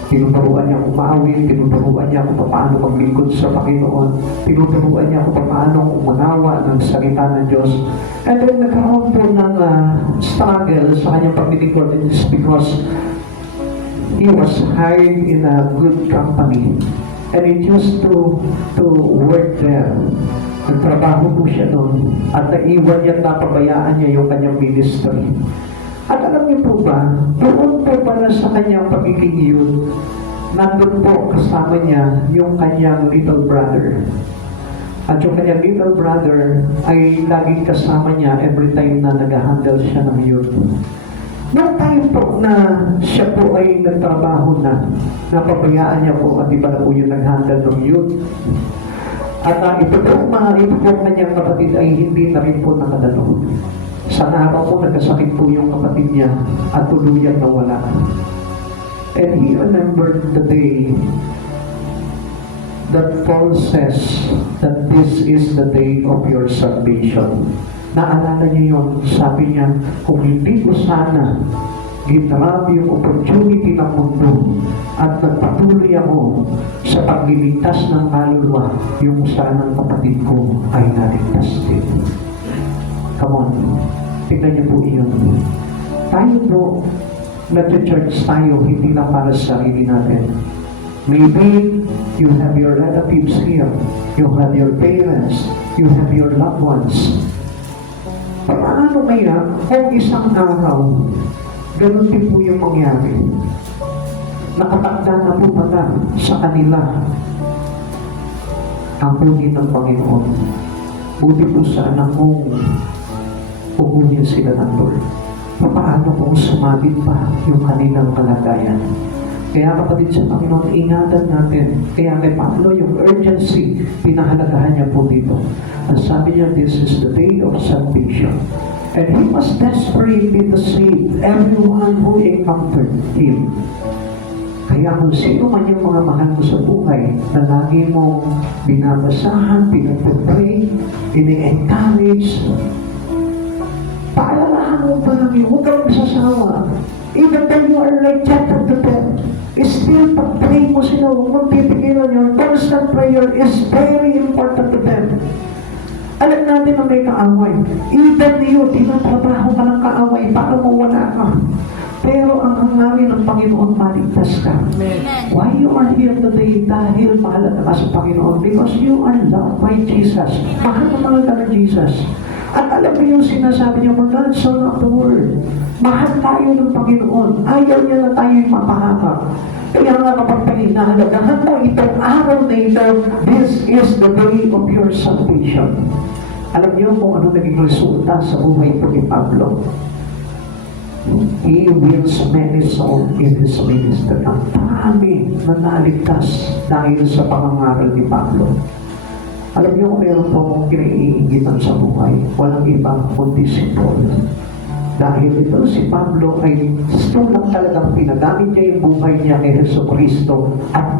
tinuturuan niya kung maawin, tinuturuan niya kung paano maglingkod sa Panginoon, tinuturuan niya kung paano umunawa ng salita ng Diyos. And then nagkaroon po ng struggle sa kanyang paglilingkod, and it's because he was hired in a good company and he used to work there. Nagtrabaho po siya doon at naiwan niya, napabayaan niya yung kanyang ministry. At alam niyo po ba, doon po para sa kanyang pagiging youth, nandun po kasama niya yung kanyang little brother. At yung kanyang little brother ay laging kasama niya every time na nag-handle siya ng youth. Noong time po na siya po ay nagtrabaho na, napabayaan niya po at iba na po yung nag-handle ng youth. At ito po kanyang kapatid ay hindi na rin po nakadalo. Sa araw po, nagkasakit po yung kapatid niya at tuluyan na wala. And he remembered the day that Paul says that this is the day of your salvation. Naalala niyo yun, sabi niya, kung hindi ko sana ginrab yung opportunity ng mundo at nagpatuloy ako sa pagliligtas ng kaluluwa, yung sanang kapatid ko ay naligtas din. Come on, tignan niyo po iyon. Tayo po, nag-church tayo, hindi na para sa sarili natin. Maybe you have your relatives here, you have your parents, you have your loved ones. Paano kaya kung isang araw, ganun din po yung mangyari? Nakatakda na po pala sa kanila ang huli ng Panginoon. Buti po sa anak kong pugunin sila ng Lord. Paano kung sumabit pa yung kanilang kalagayan? Kaya kapatid sa Panginoon, ingatan natin. Kaya kay Pablo, yung urgency, pinahalagahan niya po dito. Ang sabi niya, this is the day of salvation. And he must desperately to save everyone who encountered him. Kaya kung sino man yung mga mahal mo sa buhay na lagi mong binabasahan, pinagpipray, ini-encourage, paalalahan mo pa lang yun, huwag kang masasawa. Even though you are rejected to them, still pag-pray mo sila, huwag mong titigilan yun. Constant prayer is very important to them. Alam natin na may kaaway. Even you, tinatrabaho ka ng kaaway para mawala ka. Pero ang hangarin ng Panginoon, maligtas ka. Why you are here today? Dahil mahalaga ka sa Panginoon. Because you are loved by Jesus. Mahal na mahal ka ng Jesus. At alam mo yung sinasabi niya, God so loved the world. Mahal tayo ng Panginoon. Ayaw niya na tayo'y mapahakap. Kaya nga kapag pinahalagahan mo itong araw na ito, this is the day of your salvation. Alam niyo kung ano naging resulta sa buhay ito ni Pablo. He wins many souls in his ministry. Ang dami na naligtas dahil sa pangangaral ni Pablo. Alam niyo kung meron pong kinaiingitan sa buhay, walang ibang kundi si Paul. Dahil ito si Pablo ay gusto lang talagang pinagamit niya yung buhay niya kay Jesucristo at